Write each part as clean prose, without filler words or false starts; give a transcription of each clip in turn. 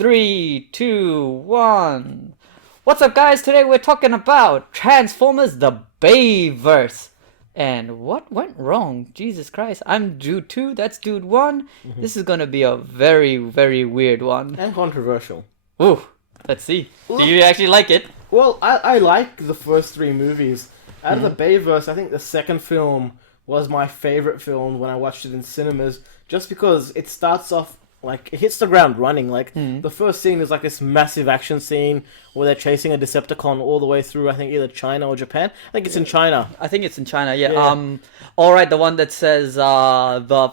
Three, two, one. What's up, guys? Today we're talking about Transformers the Bayverse. And what went wrong? Jesus Christ. I'm Dude 2, that's Dude 1. This is gonna be a very, very weird one. And controversial. Ooh, let's see. Do you actually like it? Well, I like the first three movies. Out of the Bayverse, I think the second film was my favorite film when I watched it in cinemas, just because it starts off, like, it hits the ground running. Like, the first scene is like this massive action scene where they're chasing a Decepticon all the way through, I think, either China or Japan. I think it's in China. I think it's in China, yeah. Yeah. Alright, the one that says, the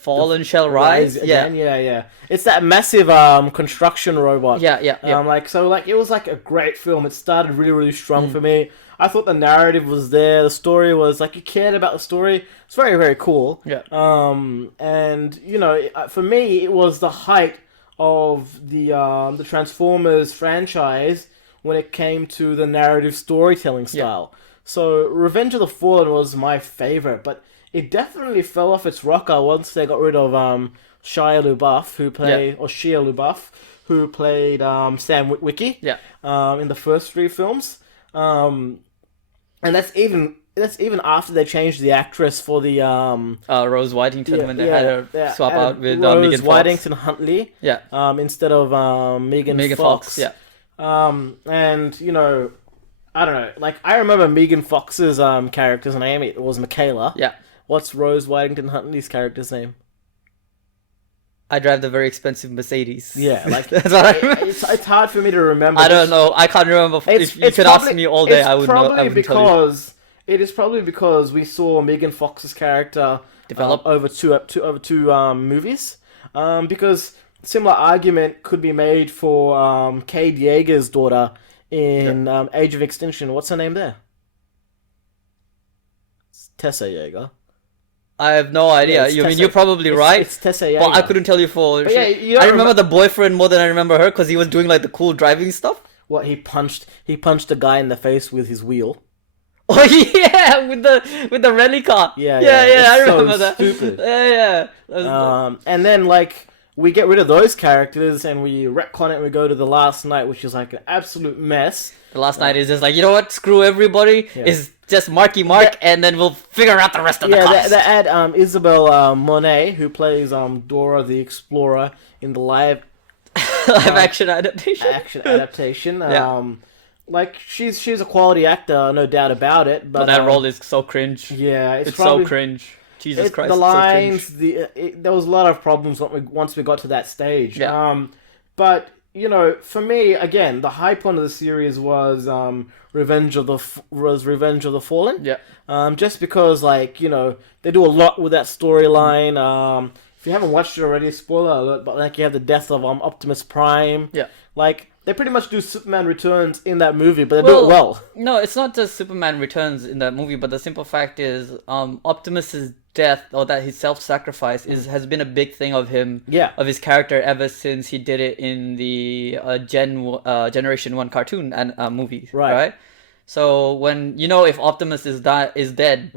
fallen shall rise. Again. Yeah. It's that massive construction robot. Yeah. It was like a great film. It started really, really strong for me. I thought the narrative was there. The story was like, you cared about the story. It's very, very cool. Yeah. And you know, for me, it was the height of the Transformers franchise when it came to the narrative storytelling style. So Revenge of the Fallen was my favorite, but it definitely fell off its rocker once they got rid of Shia LaBeouf, Shia LaBeouf, who played Sam Witwicky. In the first three films. And that's even after they changed the actress for the Rose Whitington when they had her swap out with Rose Megan Fox. Whitington Huntley. Instead of Megan Fox. And you know, I don't know. Like, I remember Megan Fox's character's name. It was Michaela. What's Rose Whitington Huntley's character's name? I drive the very expensive Mercedes. Yeah, like that's what I remember. It's hard for me to remember. I don't know. I can't remember. If you could ask me all day, I would know. I would tell you. It is probably because we saw Megan Fox's character develop over two movies. Because similar argument could be made for Cade Yeager's daughter in Age of Extinction. What's her name there? It's Tessa Yeager. I have no idea. You're probably right. It's Tessa Yeager. Well, I couldn't tell you for sure. I remember the boyfriend more than I remember her because he was doing like the cool driving stuff. What, he punched a guy in the face with his wheel. Oh yeah, with the rally car. Yeah. I remember that. Stupid. Yeah. And then like we get rid of those characters and we retcon it and we go to The Last Night, which is like an absolute mess. The Last Night is just like, you know what? Screw everybody. It's just Marky Mark, and then we'll figure out the rest of the cast. They add Isabelle Monet, who plays Dora the Explorer in the live action adaptation. Like she's a quality actor, no doubt about it. But that role is so cringe. Yeah, it's so cringe. Jesus Christ! The lines, so cringe. There was a lot of problems once we got to that stage. Yeah. But you know, for me, again, the high point of the series was Revenge of the Fallen. Yeah. Just because, like, you know, they do a lot with that storyline. If you haven't watched it already, spoiler alert, but like you have the death of Optimus Prime. Yeah. Like, they pretty much do Superman Returns in that movie, but they do it well. No, it's not just Superman Returns in that movie, but the simple fact is, Optimus's death, or that his self-sacrifice has been a big thing of him, of his character ever since he did it in the Generation 1 cartoon and movie, right? So when, you know, if Optimus is dead,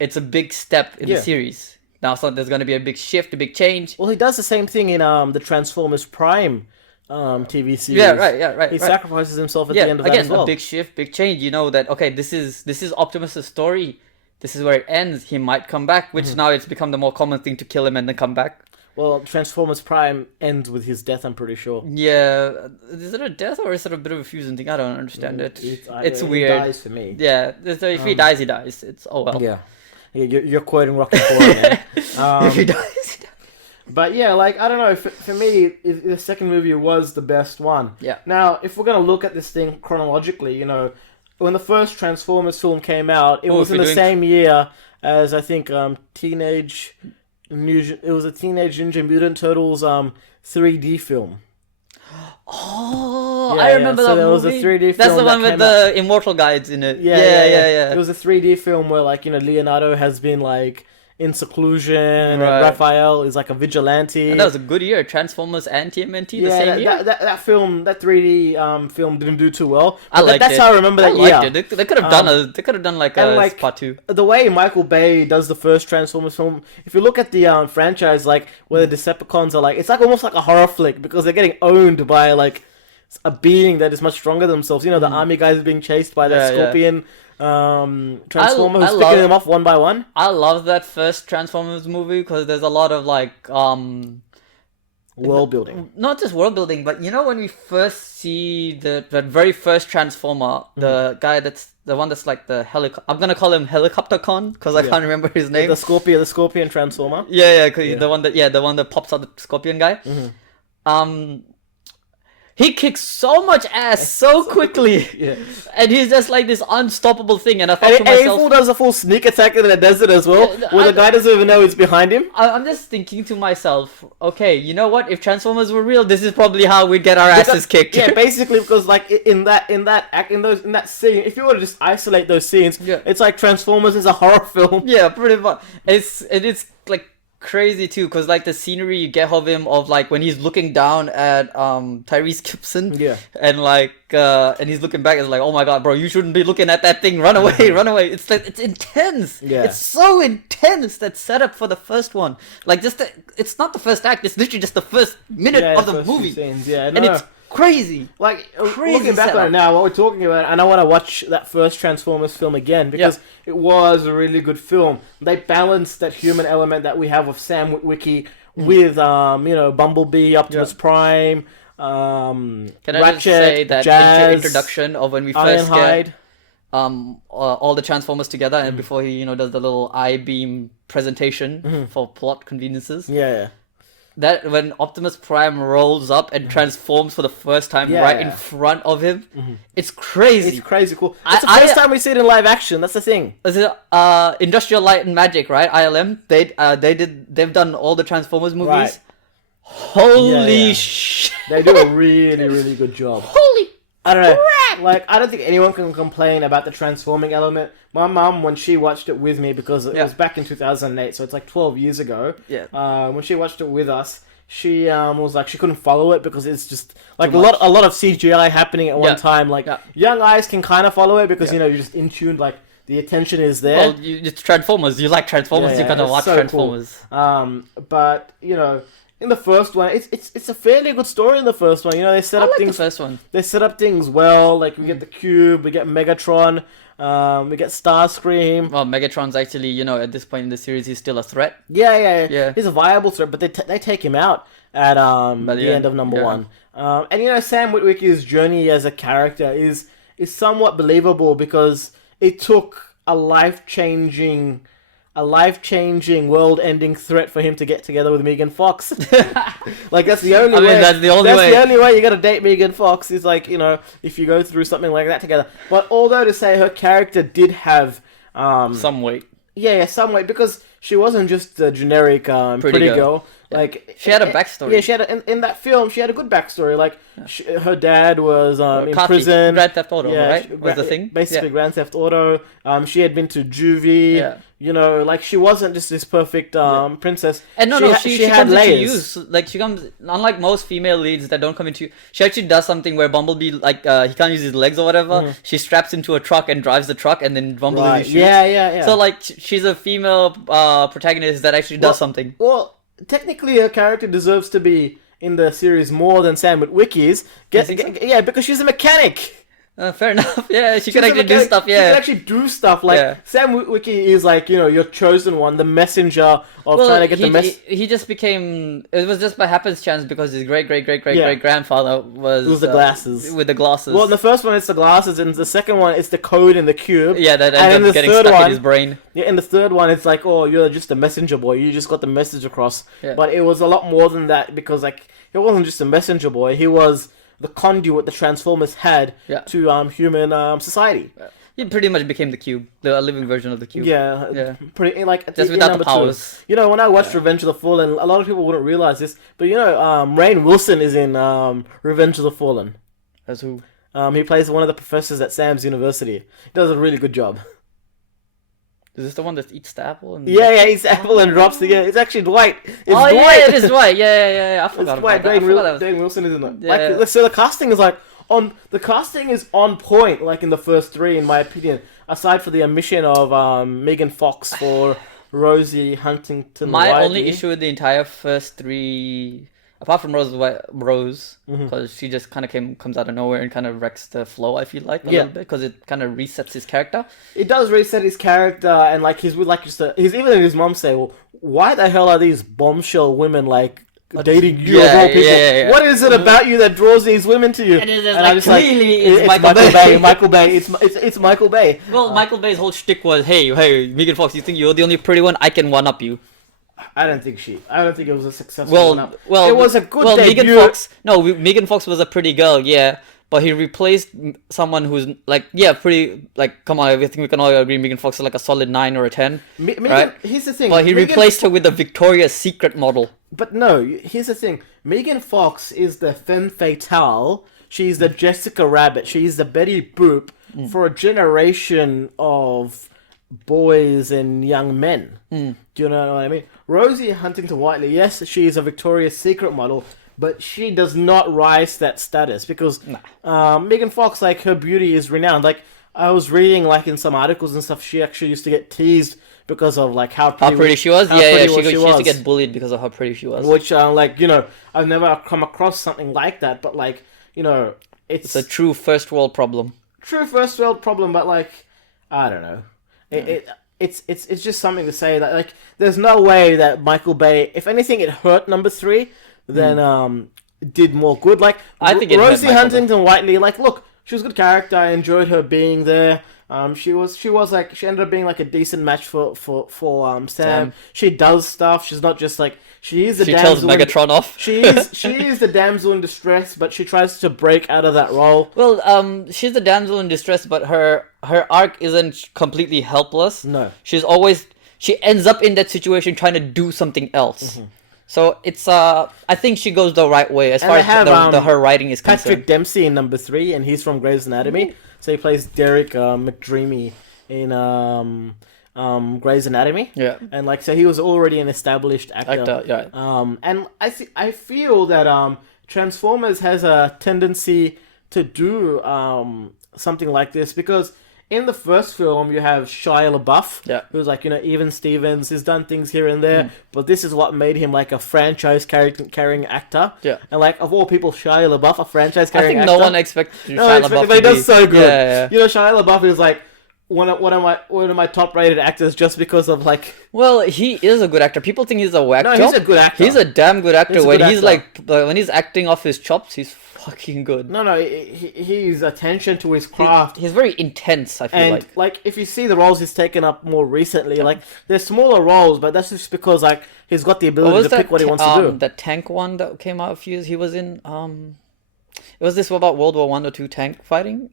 it's a big step in the series. Now, so there's going to be a big shift, a big change. Well, he does the same thing in the Transformers Prime TV series. Yeah, right. He sacrifices himself at the end of that as well. A big shift, big change. You know that, okay, this is Optimus's story. This is where it ends. He might come back, which now it's become the more common thing to kill him and then come back. Well, Transformers Prime ends with his death, I'm pretty sure. Yeah. Is it a death or is it a bit of a fusion thing? I don't understand it. It's weird. He dies for me. Yeah. If he dies, he dies. It's, oh well. Yeah. You're quoting Rocky IV, man. If he dies, he dies. But yeah, like, I don't know, for me, the second movie was the best one. Yeah. Now, if we're going to look at this thing chronologically, you know, when the first Transformers film came out, it was in the same year as, I think, Teenage Ninja Mutant Turtles 3D film. Oh, I remember that movie. There was a 3D film. That's the one with the immortal guides in it. Yeah. It was a 3D film where, like, you know, Leonardo has been, like, in seclusion, and Raphael is like a vigilante. And that was a good year. Transformers and TMNT the same year. That film, that 3D film didn't do too well. I liked that's it. how I remember that year. I liked it. They could have done they could have done like a part 2. The way Michael Bay does the first Transformers film, if you look at the franchise, like where the Decepticons are, like it's like almost like a horror flick because they're getting owned by like a being that is much stronger than themselves. You know, the army guys are being chased by that Scorpion. Transformer who's picking them off one by one. I love that first Transformers movie because there's a lot of like world building. Not just world building, but you know when we first see that very first Transformer, the guy that's the one that's like the helicopter. I'm gonna call him Helicopter Con because I can't remember his name. The Scorpion Transformer. The one that pops out the Scorpion guy. He kicks so much ass so quickly, and he's just like this unstoppable thing. And I thought to myself, he does a full sneak attack in the desert as well, where the guy doesn't even know it's behind him. I'm just thinking to myself, okay, you know what? If Transformers were real, this is probably how we'd get our asses kicked. Yeah, basically, because like in that scene, if you were to just isolate those scenes, it's like Transformers is a horror film. Yeah, pretty much. It's like crazy too, because like the scenery you get of him of like when he's looking down at Tyrese Gibson, and like and he's looking back, it's like, oh my god, bro, you shouldn't be looking at that thing, run away, run away. It's like, it's intense. It's so intense, that setup for the first one. Like it's not the first act, it's literally just the first minute of the movie. And it's crazy. Like, looking back on it now, what we're talking about, and I want to watch that first Transformers film again, because it was a really good film. They balanced that human element that we have with Sam Witwicky with, Bumblebee, Optimus Prime, Can Ratchet, I just say that Jazz, introduction of when we first get all the Transformers together, and before he, does the little I-beam presentation for plot conveniences. That when Optimus Prime rolls up and transforms for the first time in front of him, it's crazy. It's crazy cool. It's the first time we see it in live action. That's the thing. Is it Industrial Light and Magic, right? ILM. They've done all the Transformers movies. Right. Holy shit! They do a really, really good job. Holy I don't know. crap! Like, I don't think anyone can complain about the transforming element. My mum, when she watched it with me, because it was back in 2008, so it's like 12 years ago. When she watched it with us, she was like, she couldn't follow it because it's just like a lot of CGI happening at one time. Like, young eyes can kind of follow it because you're just in tune. Like, the attention is there. Well, it's Transformers. You like Transformers. You gotta watch Transformers. Cool. But in the first one, it's a fairly good story in the first one. They set up things. The first one. They set up things well. Like we get the Cube, we get Megatron, we get Starscream. Well, Megatron's actually, at this point in the series, he's still a threat. Yeah. He's a viable threat, but they take him out at the end of number one. And Sam Witwicky's journey as a character is somewhat believable because it took a life-changing, world-ending threat for him to get together with Megan Fox. Like, that's the only way. That's the only way you gotta date Megan Fox is, like, if you go through something like that together. But although to say her character did have... some weight. Yeah, some weight, because she wasn't just a generic pretty girl. Like, she had a backstory. Yeah, she had in that film, she had a good backstory. Like, her dad was in prison. Grand Theft Auto, right? Was the thing? Basically, Grand Theft Auto. She had been to juvie. Like, she wasn't just this perfect princess. And she had comes layers. Into use. Like, she comes, unlike most female leads that don't come into, she actually does something where Bumblebee, like, he can't use his legs or whatever. She straps into a truck and drives the truck, and then Bumblebee shoots. Yeah. So, like, she's a female protagonist that actually does something. Well, technically, her character deserves to be in the series more than Sam Witwicky's. Yeah, because she's a mechanic. Fair enough. Yeah, she can actually do stuff. Yeah, she can actually do stuff. Like Sam Witwicky is like your chosen one, the messenger of trying to get the message. He just became. It was just by happenstance because his great grandfather was the glasses with the glasses. Well, in the first one it's the glasses, and the second one it's the code in the cube. Yeah, that ends up getting stuck in his brain. Yeah, in the third one it's like, oh, you're just a messenger boy. You just got the message across. Yeah. But it was a lot more than that because like it wasn't just a messenger boy. He was the conduit the Transformers had to human society. He pretty much became the Cube, the living version of the Cube. Yeah. Pretty like just without the powers. Two. When I watched Revenge of the Fallen, a lot of people wouldn't realize this, but Rainn Wilson is in Revenge of the Fallen. As who? He plays one of the professors at Sam's university. He does a really good job. Is this the one that eats the apple? And yeah, eats the apple and drops the... Yeah, it's actually Dwight. It's Dwight. Yeah, it is Dwight. Yeah. I forgot about that. Dwayne Wilson, isn't it? Yeah. Like, so the casting is like... The casting is on point, like in the first three, in my opinion. Aside for the omission of Megan Fox for Rosie Huntington. My only issue with the entire first three, apart from Rose, because she just kind of comes out of nowhere and kind of wrecks the flow. I feel like a little bit because it kind of resets his character. It does reset his character, and like he's even his mom say, "Well, why the hell are these bombshell women like?" Dating you of all people. Yeah. What is it about you that draws these women to you? And it's clearly it's Michael Bay. Michael Bay. It's Michael Bay. Well, Michael Bay's whole shtick was, hey, Megan Fox, you think you're the only pretty one? I can one up you. I don't think it was a successful one up. Well, it was a good debut. Megan Fox was a pretty girl, yeah. But he replaced someone who's pretty, come on, I think we can all agree Megan Fox is like a solid 9 or a 10. Right? Here's the thing. But he replaced her with the Victoria's Secret model. But no, here's the thing. Megan Fox is the femme fatale. She's the Jessica Rabbit. She's the Betty Boop for a generation of boys and young men. Do you know what I mean? Rosie Huntington-Whiteley, yes, she is a Victoria's Secret model, but she does not rise to that status because Megan Fox, like, her beauty is renowned. Like, I was reading, like, in some articles and stuff, she actually used to get teased because of, like, how pretty she was. She used to get bullied because of how pretty she was. Which, I've never come across something like that, but, like, it's a true first world problem. But, like, I don't know. It's just something to say that, like, there's no way that Michael Bay, if anything, it hurt number 3, then did more good. Like, I think Rosie Huntington-Whiteley, like, look, she was a good character. I enjoyed her being there. She ended up being like a decent match for Sam. She does stuff. She's not just like she tells Megatron off. She is the damsel in distress, but she tries to break out of that role. Well, she's the damsel in distress, but her arc isn't completely helpless. No, she ends up in that situation trying to do something else. Mm-hmm. So it's I think she goes the right way as far as her writing is concerned. Patrick Dempsey in number 3, and he's from Grey's Anatomy. Mm-hmm. So he plays Derek McDreamy in Grey's Anatomy. Yeah. And like so he was already an established actor. Yeah. And I feel that Transformers has a tendency to do something like this because in the first film, you have Shia LaBeouf, who's like, even Stevens. He's done things here and there, but this is what made him like a franchise-carrying actor. Yeah. And like, of all people, Shia LaBeouf, a franchise-carrying actor. I think no one expected Shia LaBeouf but he does so good. Yeah. Shia LaBeouf is like one of my top-rated actors just because of like... Well, he is a good actor. People think he's a whack job. No, he's a good actor. He's a damn good actor. When he's acting off his chops, he's fucking good. No, he's attention to his craft. He's very intense, I feel like. And, like, if you see the roles he's taken up more recently, like, they're smaller roles, but that's just because, like, he's got the ability to pick what he wants to do. The tank one that came out a few years, he was in, it was this about World War 1 or 2 tank fighting?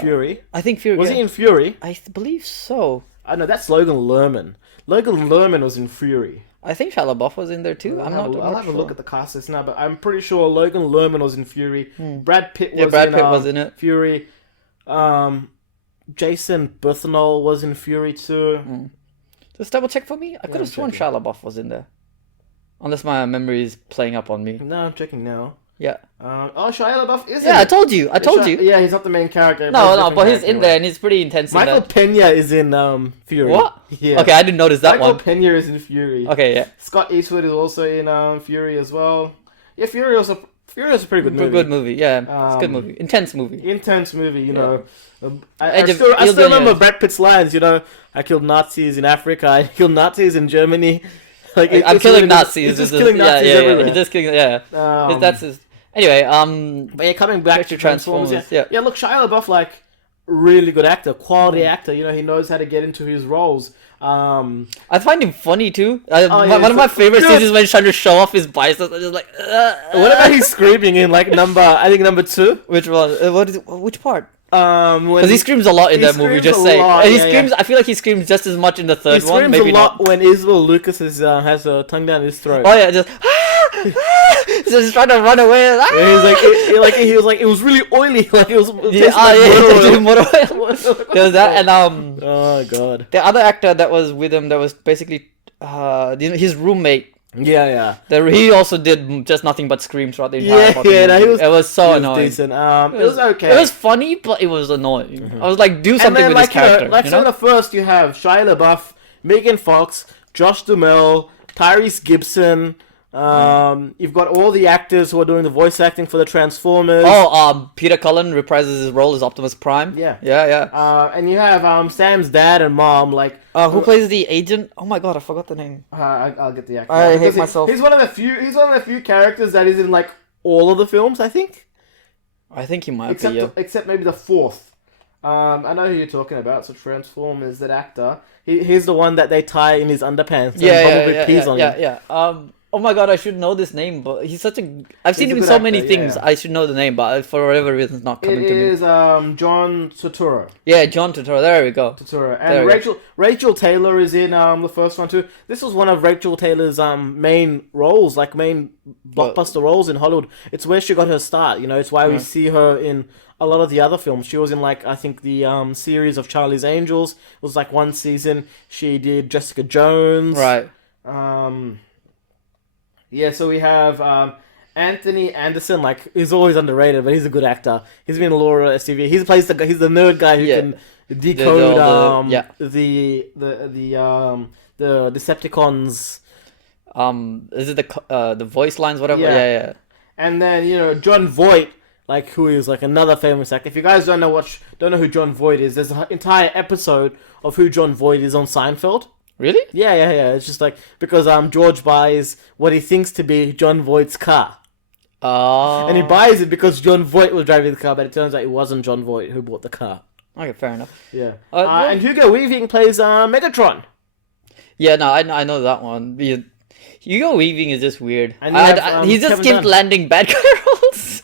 Fury? I think Fury. Was he in Fury? I believe so. No, that's Logan Lerman. Logan Lerman was in Fury. I think Shia LaBeouf was in there too. I'll have a look at the cast list now, but I'm pretty sure Logan Lerman was in Fury. Brad Pitt was in it. Fury. Jason Berthenol was in Fury too. Just double check for me. I could have sworn Shia LaBeouf was in there, unless my memory is playing up on me. No, I'm checking now. Yeah. Shia LaBeouf is in it. I told you. Yeah, he's not the main character. No, but he's in there and he's pretty intense. Michael Pena is in Fury. What? Yeah. Okay, I didn't notice that one. Michael Pena is in Fury. Okay, yeah. Scott Eastwood is also in Fury as well. Yeah, Fury was a pretty good movie. Good movie, yeah. It's a good movie. Intense movie. You know. I still remember Brad Pitt's lines, I killed Nazis in Africa, I killed Nazis in Germany. I'm killing Nazis. He's just killing Nazis everywhere. He's just killing, that's his... Anyway, but yeah, coming back to Transformers, yeah, look, Shia LaBeouf, like, really good actor, quality actor, he knows how to get into his roles. I find him funny too. One of my favorite scenes is when he's trying to show off his biceps. I'm just like, what about he's screaming in like number 2? Which one? Which part? Because he screams a lot in that movie. Just say, and he screams. I feel like he screams just as much in the third one. He screams a lot when Isabel Lucas has her tongue down his throat. Oh yeah, just So he's trying to run away. Yeah, he was like, it was really oily. Like it was. Motor oil. There was that, and Oh god. the other actor that was with him, that was basically his roommate. Yeah. He also did just nothing but scream throughout the entire fucking No, movie. It was so annoying. Decent. It was okay. It was funny, but it was annoying. I was like, do something with this character. So in the first, you have Shia LaBeouf, Megan Fox, Josh Duhamel, Tyrese Gibson. You've got all the actors who are doing the voice acting for the Transformers. Peter Cullen reprises his role as Optimus Prime. Yeah. And you have Sam's dad and mom, like who plays the agent? Oh my god, I forgot the name. I'll get the actor. I hate myself. He's one of the few characters that is in like all of the films, I think. I think he might be. Except maybe the fourth. I know who you're talking about. So Transformers, that actor. He's the one that they tie in his underpants. Oh my god, I should know this name, but he's such a... I've seen him in so many things, I should know the name, but for whatever reason it's not coming to me. It is John Turturro. Yeah, John Turturro, there we go. Turturro. And Rachel Taylor is in the first one too. This was one of Rachel Taylor's main roles, like main blockbuster roles in Hollywood. It's where she got her start, you know, it's why we see her in a lot of the other films. She was in like, I think the series of Charlie's Angels. It was like one season. She did Jessica Jones. Right. Yeah, so we have Anthony Anderson. Like, he's always underrated, but he's a good actor. He's been in Laura STV. He's the nerd guy who can decode the Decepticons. Is it the voice lines, whatever? Yeah. And then, you know, John Voight, like, who is like another famous actor. If you guys don't know who John Voight is, there's an entire episode of who John Voight is on Seinfeld. Really? Yeah. It's just like, because George buys what he thinks to be John Voight's car. Oh. And he buys it because John Voight was driving the car, but it turns out it wasn't John Voight who bought the car. Okay, fair enough. Yeah. And Hugo Weaving plays Megatron. Yeah, no, I know that one. Hugo Weaving is just weird. And he just keeps landing bad guy roles.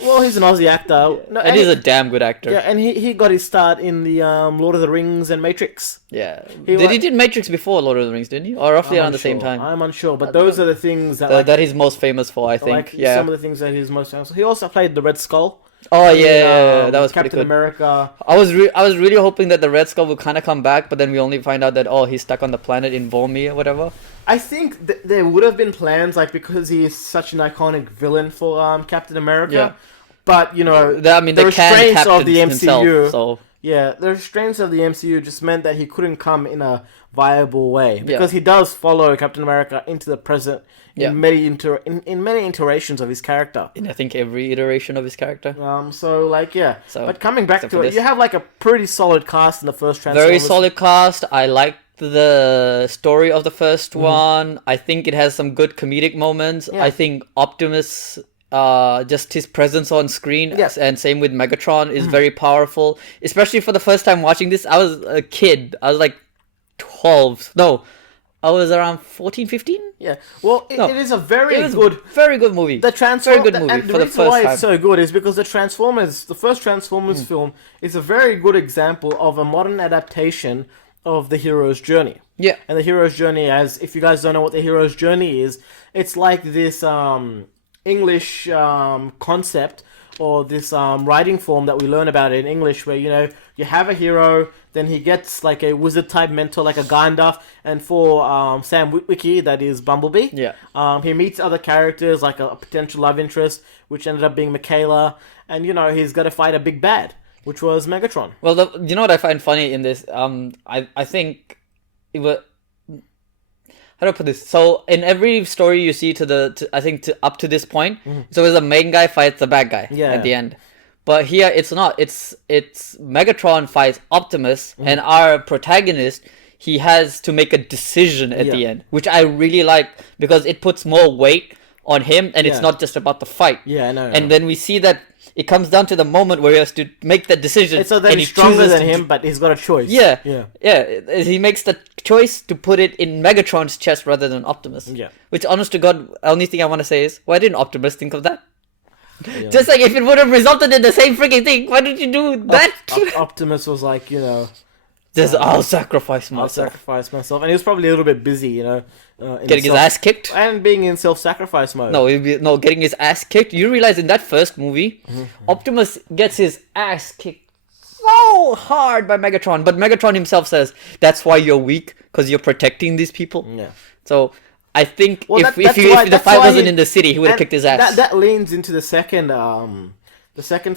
Well, he's an Aussie actor. No, and he's a damn good actor. Yeah, and he got his start in the Lord of the Rings and Matrix. Yeah. He did Matrix before Lord of the Rings, didn't he? Or roughly around the same time? I'm unsure, but those are the things that he's most famous for, I think. Some of the things that he's most famous for. He also played the Red Skull. Oh yeah, that was Captain pretty good. America. I was really hoping that the Red Skull would kind of come back, but then we only find out that he's stuck on the planet in Vormir or whatever. I think there would have been plans, like, because he is such an iconic villain for Captain America. Yeah. But, you know, the restraints of the MCU, himself, so. Yeah, the restraints of the MCU just meant that he couldn't come in a viable way, because he does follow Captain America into the present in many iterations of his character. In I think every iteration of his character. But coming back to it, you have like a pretty solid cast in the first Transformers. Very solid cast. I liked the story of the first one. I think it has some good comedic moments. I think Optimus, just his presence on screen, and same with Megatron, is very powerful. Especially for the first time watching this, I was a kid. I was like 12. No, I was around 14, 15? Yeah. Well, it is a very good movie. The very good movie and for the the reason first why time. it's so good is because the first Transformers film is a very good example of a modern adaptation of the hero's journey. Yeah. And the hero's journey, as if you guys don't know what the hero's journey is, it's like this English concept, or this writing form that we learn about in English, where, you know, you have a hero, then he gets like a wizard type mentor, like a Gandalf, and for Sam Witwicky, that is Bumblebee. Yeah. He meets other characters, like a potential love interest, which ended up being Michaela, and, you know, he's got to fight a big bad, which was Megatron. Well, you know what I find funny in this? I think it was... How do I put this? So in every story you see up to this point, it's always the main guy fights the bad guy at the end. But here it's not. It's Megatron fights Optimus, and our protagonist, he has to make a decision at the end, which I really like, because it puts more weight on him, and it's not just about the fight. Yeah, I know. And then we see that it comes down to the moment where he has to make that decision. So that he's stronger than him, but he's got a choice. Yeah. He makes the choice to put it in Megatron's chest rather than Optimus. Yeah. Which, honest to God, only thing I want to say is, why didn't Optimus think of that? Yeah. Just like if it would have resulted in the same freaking thing, why did you do that? Optimus was like, you know... Just I'll sacrifice myself. And he was probably a little bit busy, Getting his ass kicked and being in self-sacrifice mode. No, getting his ass kicked. You realize in that first movie, Optimus gets his ass kicked so hard by Megatron, but Megatron himself says that's why you're weak, because you're protecting these people. Yeah. So I think if the fight wasn't in the city, he would have kicked his ass. That leans into the second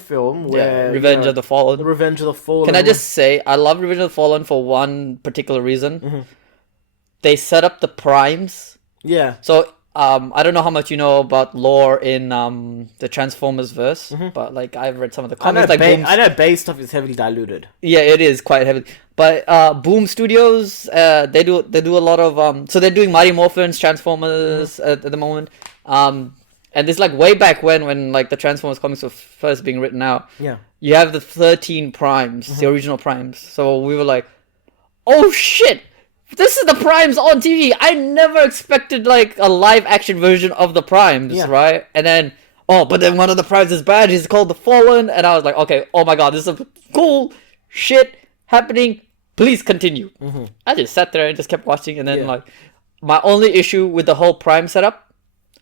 film, where Revenge of the Fallen. The Revenge of the Fallen. Can I just say I love Revenge of the Fallen for one particular reason? They set up the primes. Yeah. So I don't know how much you know about lore in the Transformers verse, but like I've read some of the comics. I know base stuff is heavily diluted. Yeah, it is quite heavy. But Boom Studios, they do a lot of so they're doing Mighty Morphin's Transformers at the moment. And this like way back when like the Transformers comics were first being written out. Yeah. You have the 13 primes, the original primes. So we were like, oh shit! This is the primes on TV. I never expected like a live action version of the primes, right? And then but then one of the primes is bad. He's called the Fallen, and I was like, okay, oh my god, this is cool shit happening. Please continue. I just sat there and just kept watching, and then like my only issue with the whole prime setup,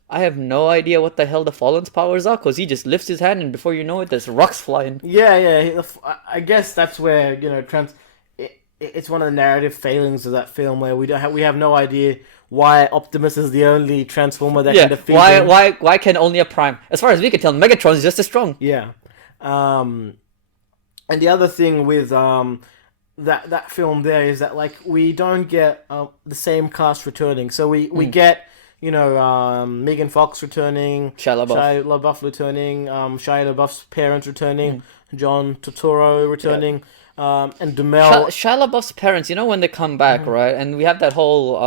I have no idea what the hell the Fallen's powers are, because he just lifts his hand and before you know it, there's rocks flying. Yeah. I guess that's where it's one of the narrative failings of that film, where we have no idea why Optimus is the only Transformer that can defeat him. Why can only a prime? As far as we can tell, Megatron is just as strong. Yeah. And the other thing with that film there is that like we don't get the same cast returning. So we get Megan Fox returning, Shia LaBeouf returning, Shia LaBeouf's parents returning, John Turturro returning, and Dumel. Shia LaBeouf's parents, when they come back, right? And we have that whole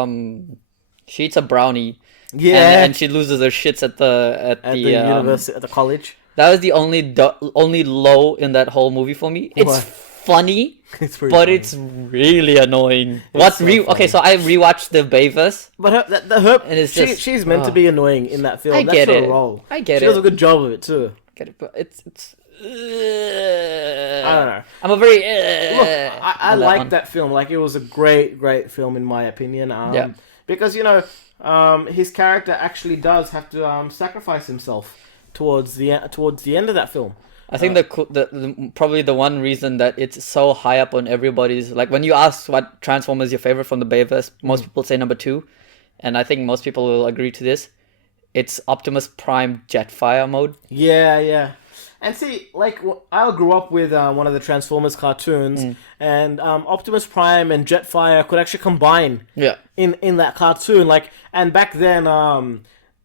she eats a brownie, and she loses her shits at the university, at the college. That was the only low in that whole movie for me. It's funny. It's funny. It's really annoying. So I rewatched the Bayverse. But she's meant to be annoying in that film. That's her role. I get it. She does a good job of it too. I get it, but it's I don't know. I'm a very look. I like that film. Like, it was a great film in my opinion. Because his character actually does have to sacrifice himself towards the end of that film. I think probably the one reason that it's so high up on everybody's, like, when you ask what Transformers is your favorite from the Bayverse, most people say number 2, and I think most people will agree to this. It's Optimus Prime Jetfire mode. Yeah. And see, like, I grew up with one of the Transformers cartoons, and Optimus Prime and Jetfire could actually combine. Yeah. In that cartoon, like, and back then,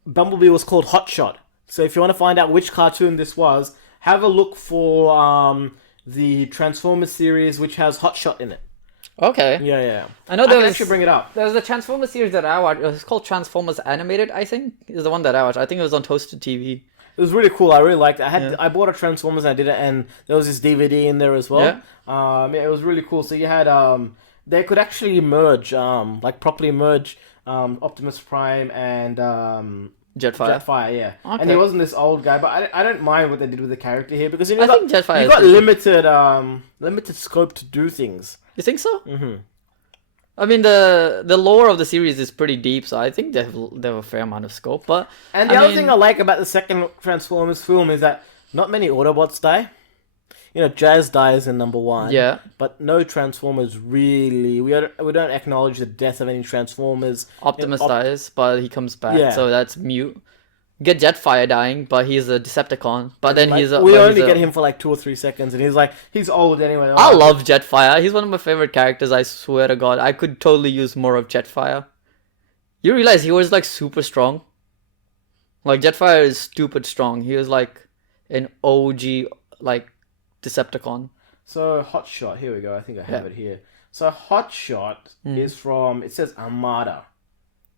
Bumblebee was called Hotshot. So if you want to find out which cartoon this was, have a look for the Transformers series, which has Hotshot in it. Okay. Yeah. I know there was actually bring it up. There's the Transformers series that I watched. It was called Transformers Animated, I think, is the one that I watched. I think it was on Toasted TV. It was really cool. I really liked it. I bought a Transformers and I did it, and there was this DVD in there as well. Yeah. It was really cool. So you had they could actually merge, like properly merge Optimus Prime and Jetfire, yeah. Okay. And he wasn't this old guy, but I don't mind what they did with the character here, because I think Jetfire you got limited scope to do things. You think so? Mm-hmm. I mean, the lore of the series is pretty deep, so I think they have a fair amount of scope. But the other thing I like about the second Transformers film is that not many Autobots die. Jazz dies in number 1. Yeah. But no Transformers really. We don't acknowledge the death of any Transformers. Optimus dies, but he comes back, so that's mute. Get Jetfire dying, but he's a Decepticon. But then we only get him for like 2 or 3 seconds, and he's old anyway. I love Jetfire. He's one of my favorite characters, I swear to God. I could totally use more of Jetfire. You realize he was like super strong? Like, Jetfire is stupid strong. He was like an OG, like, Decepticon. So Hotshot, here we go. I think I have it here. So Hotshot is from, it says Armada.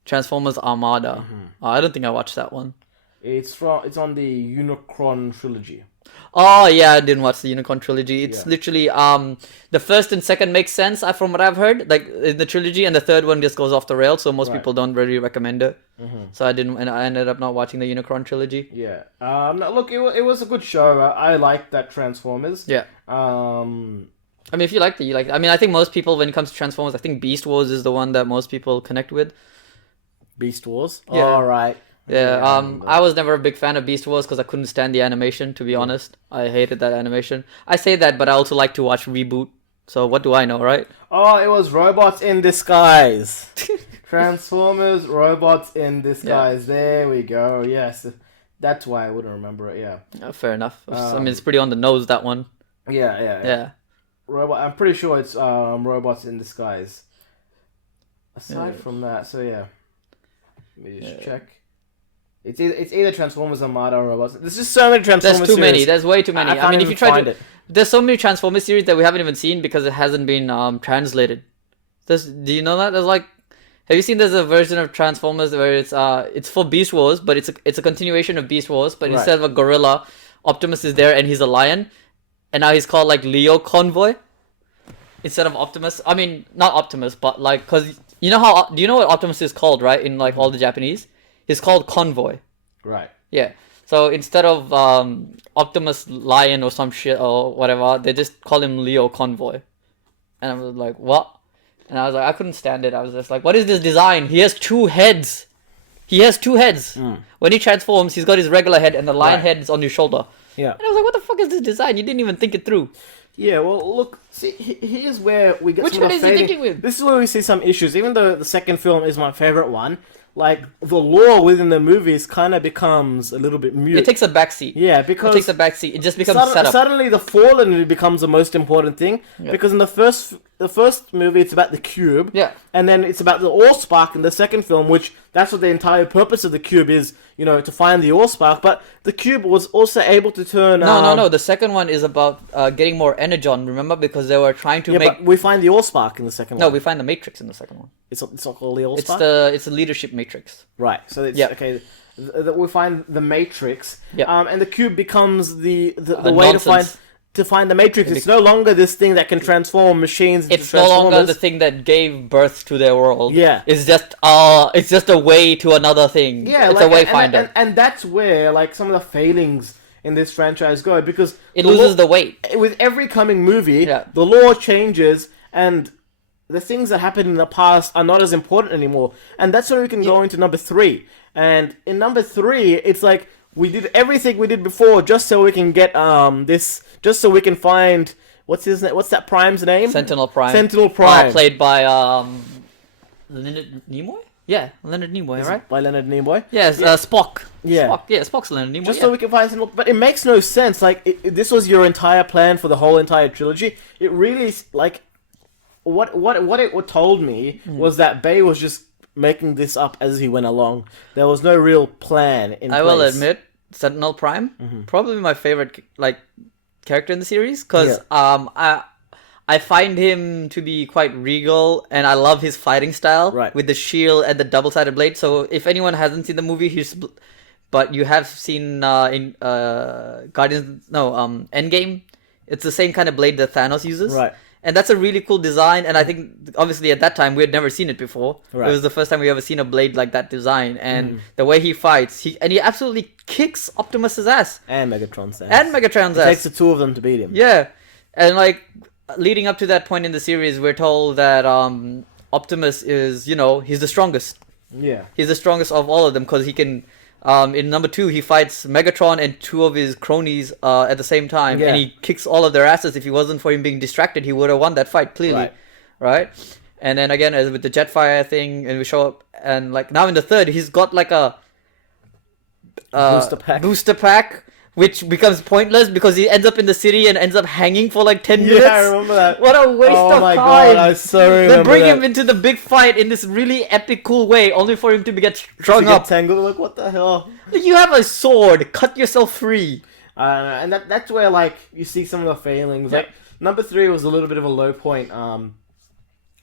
Transformers Armada. Mm-hmm. I don't think I watched that one. It's on the Unicron trilogy. Oh yeah, I didn't watch the Unicron trilogy. It's literally the first and second makes sense from what I've heard, like in the trilogy, and the third one just goes off the rails, so most people don't really recommend it. Mm-hmm. So I didn't, and I ended up not watching the Unicron trilogy. Yeah. No, look, it was a good show. I liked that Transformers. Yeah. I mean, if you like it, you like it. I mean, I think most people, when it comes to Transformers, I think Beast Wars is the one that most people connect with. Beast Wars? Yeah. All right. Yeah, I was never a big fan of Beast Wars because I couldn't stand the animation, to be honest. I hated that animation. I say that, but I also like to watch Reboot. So what do I know, right? Oh, it was Robots in Disguise. Transformers, Robots in Disguise. Yeah. There we go. Yes. That's why I wouldn't remember it, yeah. Fair enough. I mean, it's pretty on the nose, that one. Yeah. I'm pretty sure it's Robots in Disguise. Aside from that, so yeah. Let me just check. It's either Transformers Armada or Robots. There's just so many Transformers. There's too many. There's way too many. I mean, if you try to, it. There's so many Transformers series that we haven't even seen because it hasn't been translated. Do you know that? There's like, have you seen? There's a version of Transformers where it's for Beast Wars, but it's a continuation of Beast Wars, but instead of a gorilla, Optimus is there and he's a lion, and now he's called like Leo Convoy instead of Optimus. I mean, not Optimus, but like, cause you know how, do you know what Optimus is called, right? In like all the Japanese, he's called Convoy. Right. Yeah. So instead of Optimus Lion or some shit or whatever, they just call him Leo Convoy. And I was like, what? And I was like, I couldn't stand it. I was just like, what is this design? He has two heads. He has two heads. When he transforms, he's got his regular head and the lion head is on his shoulder. Yeah. And I was like, what the fuck is this design? You didn't even think it through. Yeah, well, look, see, here's where we get Which some one of is the he fading. thinking with? This is where we see some issues. Even though the second film is my favorite one, like, the lore within the movies kind of becomes a little bit mute. It takes a backseat. Yeah, because... It takes a backseat. It just becomes setup. Suddenly the Fallen becomes the most important thing. Yeah. Because in the first movie, it's about the cube. Yeah. And then it's about the Allspark in the second film, which that's what the entire purpose of the cube is, you know, to find the Allspark. But the cube was also able to turn... No. The second one is about getting more energon, remember? Because they were trying to make... But we find the Allspark in the second one. No, we find the Matrix in the second one. It's not called the Allspark? It's the leadership matrix. Right. So it's okay. We find the Matrix. Yeah. And the cube becomes the way nonsense. to find the Matrix. It's no longer this thing that can transform machines into It's no longer the thing that gave birth to their world. Yeah. It's just a way to another thing. Yeah, it's like, a wayfinder. And that's where like some of the failings in this franchise go, because it loses the weight. With every coming movie, the lore changes and the things that happened in the past are not as important anymore. And that's where we can go into number 3. And in number 3, it's like we did everything we did before just so we can get just so we can find what's that Prime's name? Sentinel Prime. Sentinel Prime. Played by Leonard Nimoy? Yeah, Leonard Nimoy, right? By Leonard Nimoy? Yes, Spock. Yeah. Spock. Yeah, Spock's Leonard Nimoy. Just so we can find Sentinel, but it makes no sense. Like this was your entire plan for the whole entire trilogy. It really like what it told me was that Bay was just making this up as he went along. There was no real plan in place. I will admit, Sentinel Prime, probably my favorite character in the series, because I find him to be quite regal, and I love his fighting style with the shield and the double-sided blade. So if anyone hasn't seen the movie, but you have seen in Endgame, it's the same kind of blade that Thanos uses. Right. And that's a really cool design, and I think, obviously, at that time, we had never seen it before. Right. It was the first time we ever seen a blade like that design, and the way he fights, he absolutely kicks Optimus's ass. And Megatron's ass. It takes the two of them to beat him. Yeah. And, like, leading up to that point in the series, we're told that Optimus is, he's the strongest. Yeah. He's the strongest of all of them, because he can... in number 2, he fights Megatron and 2 of his cronies at the same time, and he kicks all of their asses. If it wasn't for him being distracted, he would have won that fight, clearly. Right? And then again, as with the Jetfire thing, and we show up, and like now in the 3rd, he's got like a booster pack, which becomes pointless because he ends up in the city and ends up hanging for like 10 minutes. Yeah, I remember that. What a waste of time. Oh my god, I so remember They bring him into the big fight in this really epic, cool way, only for him to get strung up. Tangled, like, what the hell? You have a sword, cut yourself free. And that's where, like, you see some of the failings. Yep. Like, number 3 was a little bit of a low point,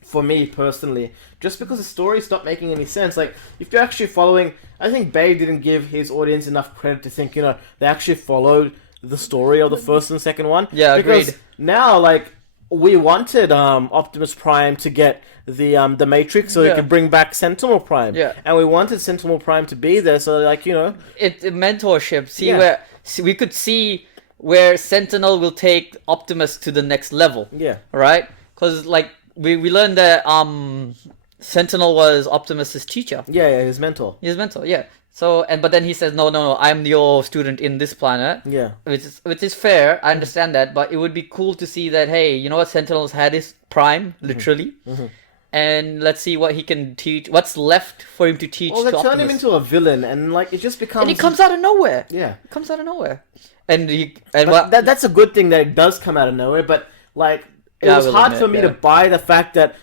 for me personally, just because the story stopped making any sense. Like, if you're actually following, I think Bay didn't give his audience enough credit to think, they actually followed the story of the first and second one. Yeah, because agreed. Now, like, we wanted Optimus Prime to get the Matrix so he could bring back Sentinel Prime. Yeah. And we wanted Sentinel Prime to be there so, like, It mentorship. See, where we could see where Sentinel will take Optimus to the next level. Yeah. Right? Because like we learned that Sentinel was Optimus's teacher. Yeah, his mentor. His mentor, yeah. So but then he says, no, I'm your student in this planet. Yeah. Which is fair. I understand that, but it would be cool to see that. Hey, you know what? Sentinel's had his prime, literally. And let's see what he can teach. What's left for him to teach? Well, they to turn Optimus. him into a villain, and like it just becomes. And he comes out of nowhere. Yeah. It comes out of nowhere. And that's a good thing that it does come out of nowhere. But like, it was hard for me to buy the fact that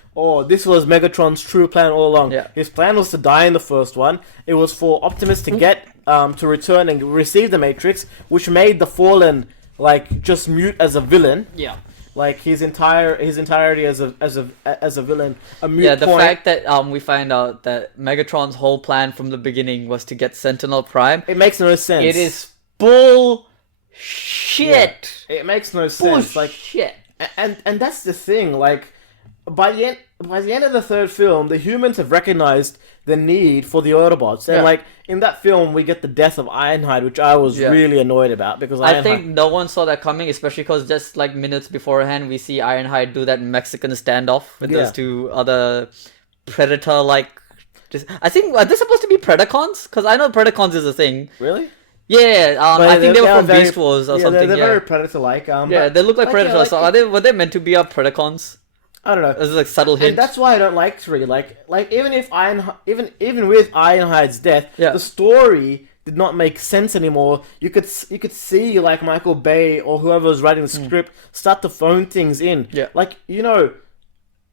this was Megatron's true plan all along. Yeah. His plan was to die in the first one. It was for Optimus to get to return and receive the Matrix, which made the Fallen like just mute as a villain. Yeah. Like his entirety as a villain, a mute Yeah, the point. fact that we find out that Megatron's whole plan from the beginning was to get Sentinel Prime. It makes no sense. It is bullshit. Yeah. It makes no sense. Bullshit. And that's the thing. Like by the end of the third film, the humans have recognized the need for the Autobots, and like in that film, we get the death of Ironhide, which I was really annoyed about because I think no one saw that coming, especially because just like minutes beforehand, we see Ironhide do that Mexican standoff with those two other Predator-like. I think are they supposed to be Predacons? Because I know Predacons is a thing. Really? Yeah, I think they were from Beast Wars or something. They're very Predator-like. They look like Predators. So were they meant to be our Predacons? I don't know. It's like subtle hint. And that's why I don't like 3. Like even if even with Ironhide's death, the story did not make sense anymore. You could see like Michael Bay or whoever was writing the script start to phone things in. Yeah. Like,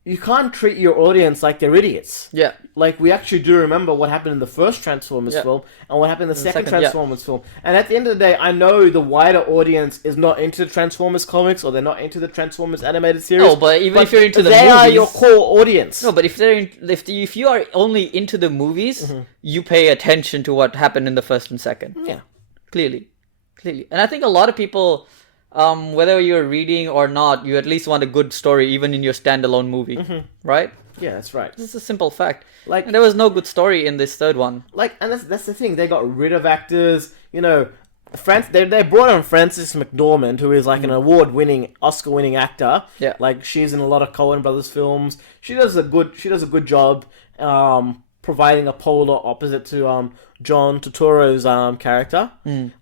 you can't treat your audience like they're idiots. Yeah. Like, we actually do remember what happened in the first Transformers film and what happened in the second Transformers film. And at the end of the day, I know the wider audience is not into the Transformers comics or they're not into the Transformers animated series. No, but if you're into the movies... They are your core audience. No, but if you are only into the movies, you pay attention to what happened in the first and second. Yeah. Clearly. And I think a lot of people... whether you're reading or not, you at least want a good story, even in your standalone movie, right? Yeah, that's right. It's a simple fact. Like, and there was no good story in this third one. Like, and that's the thing. They got rid of actors. They brought on Frances McDormand, who is like an award-winning, Oscar-winning actor. Yeah, like she's in a lot of Coen Brothers films. She does a good job, providing a polar opposite to John Turturro's character.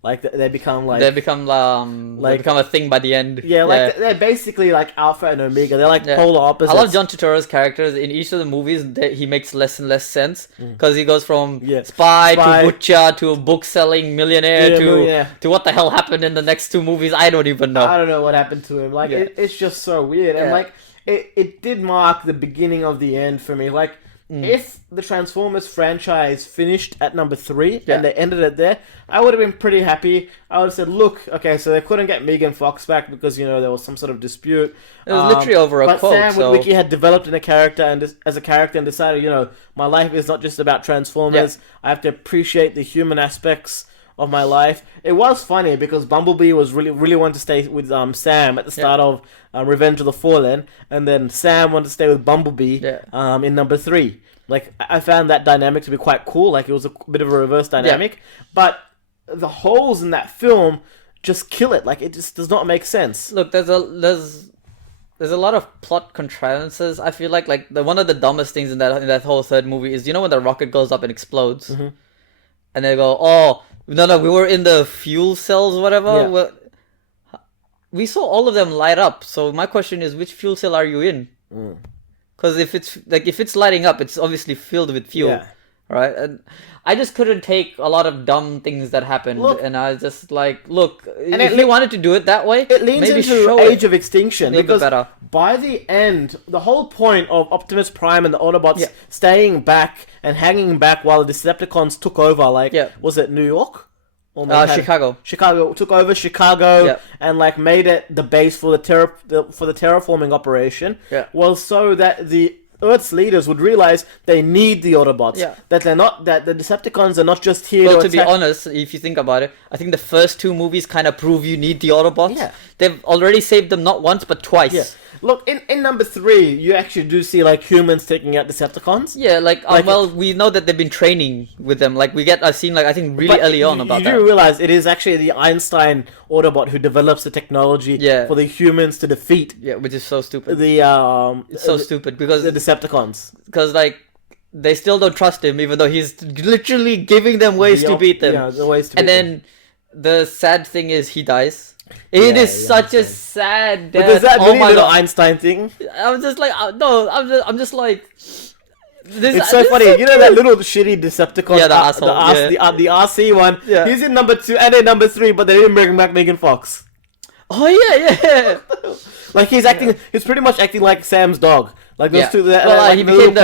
Like they become a thing by the end. Yeah, like they're basically like Alpha and Omega. They're like polar opposites. I love John Turturro's characters. In each of the movies, he makes less and less sense because he goes from spy to butcher to book-selling millionaire to what the hell happened in the next two movies. I don't even know. I don't know what happened to him. Like it's just so weird, and like it did mark the beginning of the end for me. Like. If the Transformers franchise finished at number 3 and they ended it there, I would have been pretty happy. I would have said, look, okay, so they couldn't get Megan Fox back because, there was some sort of dispute. It was literally over a quote. But Sam Witwicky had developed as a character and decided, my life is not just about Transformers. I have to appreciate the human aspects of my life. It was funny because Bumblebee was really wanted to stay with Sam at the start of Revenge of the Fallen, and then Sam wanted to stay with Bumblebee in number 3. Like, I found that dynamic to be quite cool. Like, it was a bit of a reverse dynamic. But the holes in that film just kill it. Like, it just does not make sense. Look, there's a lot of plot contrivances. I feel like one of the dumbest things in that whole third movie is when the rocket goes up and explodes, and they go, "Oh no, we were in the fuel cells, whatever." Yeah. We saw all of them light up. So my question is, which fuel cell are you in? Because if it's lighting up, it's obviously filled with fuel, right? And I just couldn't take a lot of dumb things that happened, and I was just like, look, and if they wanted to do it that way, it leans into Age of Extinction because by the end, the whole point of Optimus Prime and the Autobots staying back and hanging back while the Decepticons took over, was it New York? Chicago. Chicago took over Chicago and made it the base for the terraforming operation. Was so that the Earth's leaders would realize they need the Autobots. That the Decepticons are not just here. Well, to be honest, if you think about it, I think the first two movies kind of prove you need the Autobots. They've already saved them not once but twice. Look, in number 3, you actually do see like humans taking out Decepticons. Yeah, well, we know that they've been training with them. Like we get a scene, like I think really early on about that. You do realize it is actually the Einstein Autobot who develops the technology for the humans to defeat. Yeah, which is so stupid. It's so stupid because the Decepticons. Because like they still don't trust him, even though he's literally giving them ways to beat them. Yeah, the ways to beat them. And then the sad thing is he dies. It is such a sad death. But does that really the Einstein thing? I'm just like, no, I'm just like... It's so funny. You know that little shitty Decepticon? Yeah, the asshole. The RC one. Yeah. He's in number 2 and in number 3, but they didn't bring back Megan Fox. Oh, yeah. Like he's acting... He's pretty much acting like Sam's dog. Like those two... he became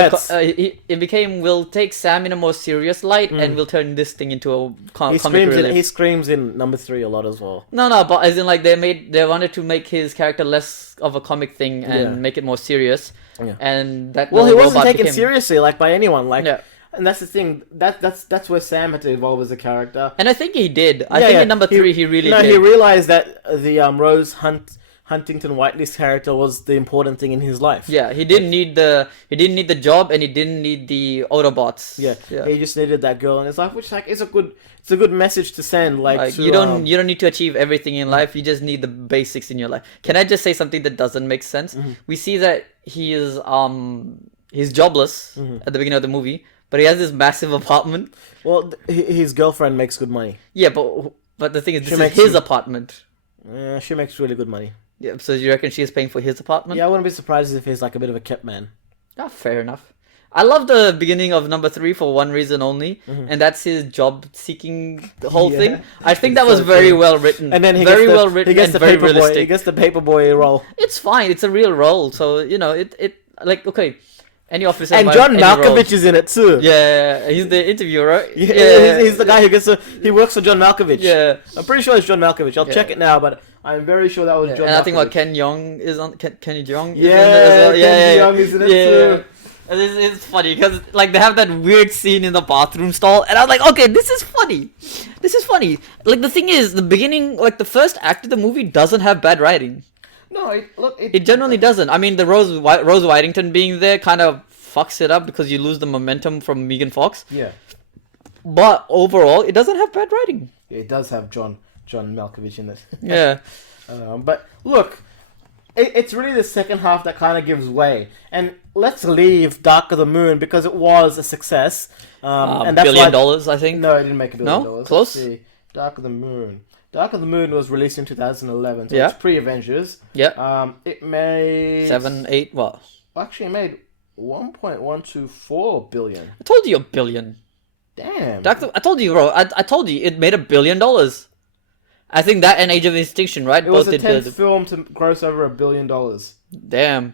it became, we'll take Sam in a more serious light and we'll turn this thing into a comic relief. He screams in number 3 a lot as well. No, but as in like they wanted to make his character less of a comic thing and make it more serious. Yeah. And that he wasn't taken seriously like by anyone. Like and that's the thing. That's where Sam had to evolve as a character. And I think he did. I think in number 3 he really did. He realized that the Rose Huntington Whiteley's character was the important thing in his life. Yeah, he didn't need the job and he didn't need the Autobots. Yeah, he just needed that girl in his life, which like is a good message to send. Like you don't need to achieve everything in life. You just need the basics in your life. Can I just say something that doesn't make sense? Mm-hmm. We see that he is he's jobless at the beginning of the movie, but he has this massive apartment. Well, his girlfriend makes good money. Yeah, but the thing is, this is his apartment. Yeah, she makes really good money. Yeah, so you reckon she's paying for his apartment? Yeah, I wouldn't be surprised if he's like a bit of a kept man. Ah, fair enough. I love the beginning of number 3 for one reason only, and that's his job-seeking whole thing. I think that was very well written. And then he very gets well written and very realistic. He gets the paperboy role. It's fine. It's a real role, so you know it like okay. Any officer and John Malkovich is in it too. Yeah, he's the interviewer, right? Yeah, he's the guy who he works for John Malkovich. Yeah, I'm pretty sure it's John Malkovich. I'll check it now, but I'm very sure that was John. And Malkovich. I think Ken Jeong is on. Kenny Jeong. Is in it as well. Kenny Jeong is in it too. And it's funny because like they have that weird scene in the bathroom stall, and I was like, okay, this is funny. This is funny. Like the thing is, the beginning, like the first act of the movie, doesn't have bad writing. No, it generally doesn't. I mean, the Rose Whitington being there kind of fucks it up because you lose the momentum from Megan Fox. Yeah. But overall, it doesn't have bad writing. Yeah, it does have John Malkovich in it. Yeah. But look, it's really the second half that kind of gives way. And let's leave Dark of the Moon because it was a success. And that's $1 billion, I think. No, it didn't make $1 billion. No? Close? Let's see. Dark of the Moon. Dark of the Moon was released in 2011, so it's pre-Avengers. Yeah. It made... 7, 8, what? Actually, it made 1.124 billion. I told you $1 billion. Damn. I told you, bro. I told you it made $1 billion. I think that and Age of Extinction, right? It was the 10th film to gross over $1 billion. Damn.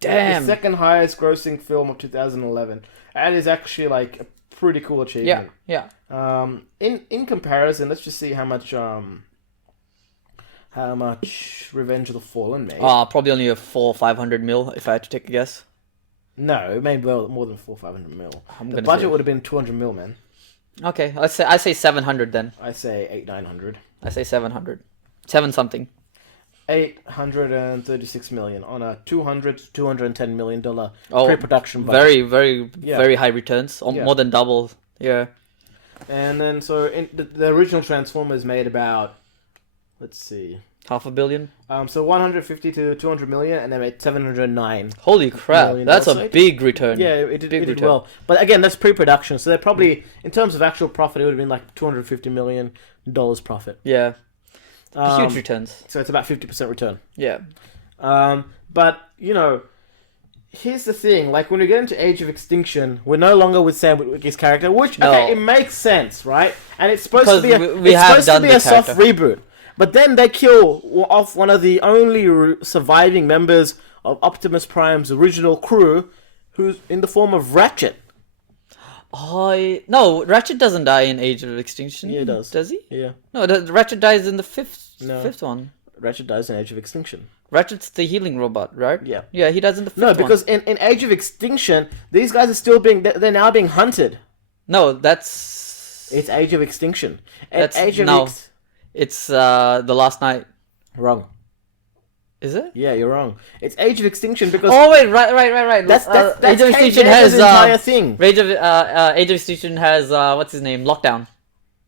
The second highest grossing film of 2011. That is actually like a pretty cool achievement. Yeah. In comparison, let's just see how much Revenge of the Fallen made. Probably only a 400 or 500 mil if I had to take a guess. No, it made more than 400 or 500 mil. The budget would have been 200 mil, man. Okay, I say 700 then. I say 900. I say 700. 7 something. 836 million on a $210 million pre-production budget. Very high returns. More than double. Yeah. And then the original Transformers made about, let's see, $500 million. So 150 to 200 million, and they made 709. Holy crap! That's a big return. Yeah, it did well. But again, that's pre-production, so they probably, in terms of actual profit, it would have been like $250 million profit. Yeah. Huge returns. So it's about 50% return. Yeah. But you know, here's the thing: like when we get into Age of Extinction, we're no longer with Sam Witwicky's character, which okay, it makes sense, right? And it's supposed to be a soft reboot. But then they kill off one of the only surviving members of Optimus Prime's original crew, who's in the form of Ratchet. No, Ratchet doesn't die in Age of Extinction. Yeah, he does. Does he? Yeah. No, Ratchet dies in the fifth one. Ratchet dies in Age of Extinction. Ratchet's the healing robot, right? Yeah. Yeah, he dies in the fifth one. No, because in Age of Extinction, these guys are still they're now being hunted. No, that's... It's Age of Extinction. It's The Last Night. Wrong. Is it? Yeah, you're wrong. It's Age of Extinction because... Oh wait, right. That's Age of Extinction has entire thing. Age of Extinction has what's his name? Lockdown.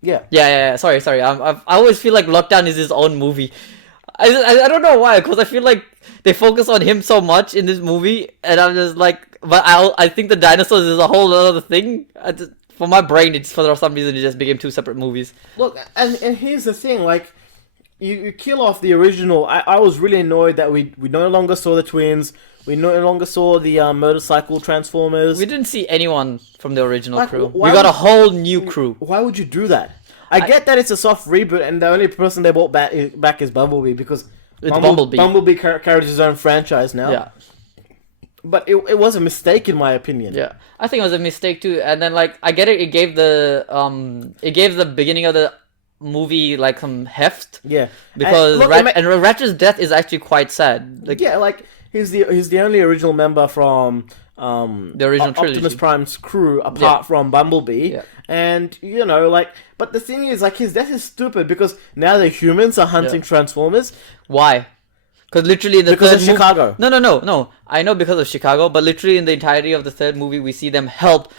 Yeah. Yeah. Sorry. I always feel like Lockdown is his own movie. I don't know why, because I feel like they focus on him so much in this movie, and I'm just like, but I think the dinosaurs is a whole other thing. For my brain, it's for some reason it just became two separate movies. Look, and here's the thing, like, you kill off the original. I was really annoyed that we no longer saw the twins. We no longer saw the motorcycle Transformers. We didn't see anyone from the original crew. We got a whole new crew. Why would you do that? I get that it's a soft reboot, and the only person they brought back is Bumblebee, because Bumblebee carries his own franchise now. Yeah. But it was a mistake, in my opinion. Yeah, I think it was a mistake too. And then, like, I get it. It gave the beginning of the movie like some heft. Yeah, because Ratchet's death is actually quite sad. Like, yeah, like he's the only original member from the original trilogy. Optimus Prime's crew, apart from Bumblebee. Yeah. And but the thing is, like, his death is stupid because now the humans are hunting Transformers. Why? Because literally because of Chicago. No. I know because of Chicago, but literally in the entirety of the third movie, we see them help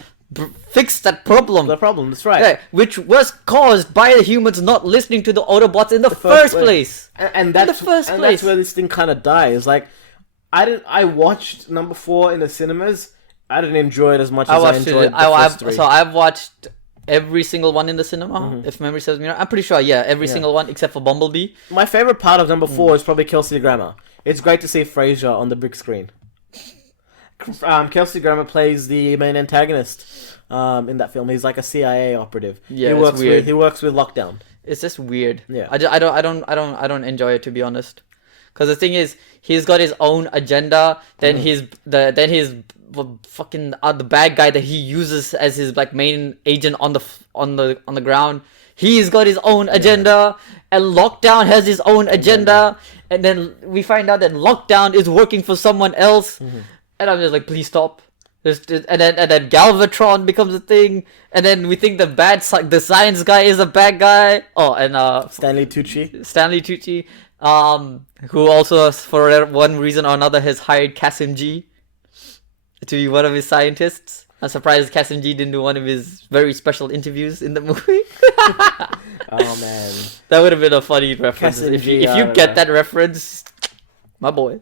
fix that problem. The problem, that's right. Yeah, which was caused by the humans not listening to the Autobots in the first place. And that's where this thing kind of dies. Like, I watched number 4 in the cinemas. I didn't enjoy it as much as I enjoyed the first 3. So I've watched every single one in the cinema, if memory serves me right. I'm pretty sure, every single one except for Bumblebee. My favorite part of number 4 is probably Kelsey Grammer. It's great to see Fraser on the big screen. Kelsey Grammer plays the main antagonist in that film. He's like a CIA operative. Yeah, he works with Lockdown. It's just weird. Yeah, I don't enjoy it, to be honest. Because the thing is, he's got his own agenda. Then the bad guy that he uses as his like main agent on the ground. He's got his own agenda, and Lockdown has his own agenda. And then we find out that Lockdown is working for someone else. And I'm just like, please stop. And then Galvatron becomes a thing. And then we think the science guy is a bad guy. Oh, and Stanley Tucci. Who also, for one reason or another, has hired Kasim G to be one of his scientists. I'm surprised Kasim G didn't do one of his very special interviews in the movie. Oh man, that would have been a funny reference. If you get that reference, my boy.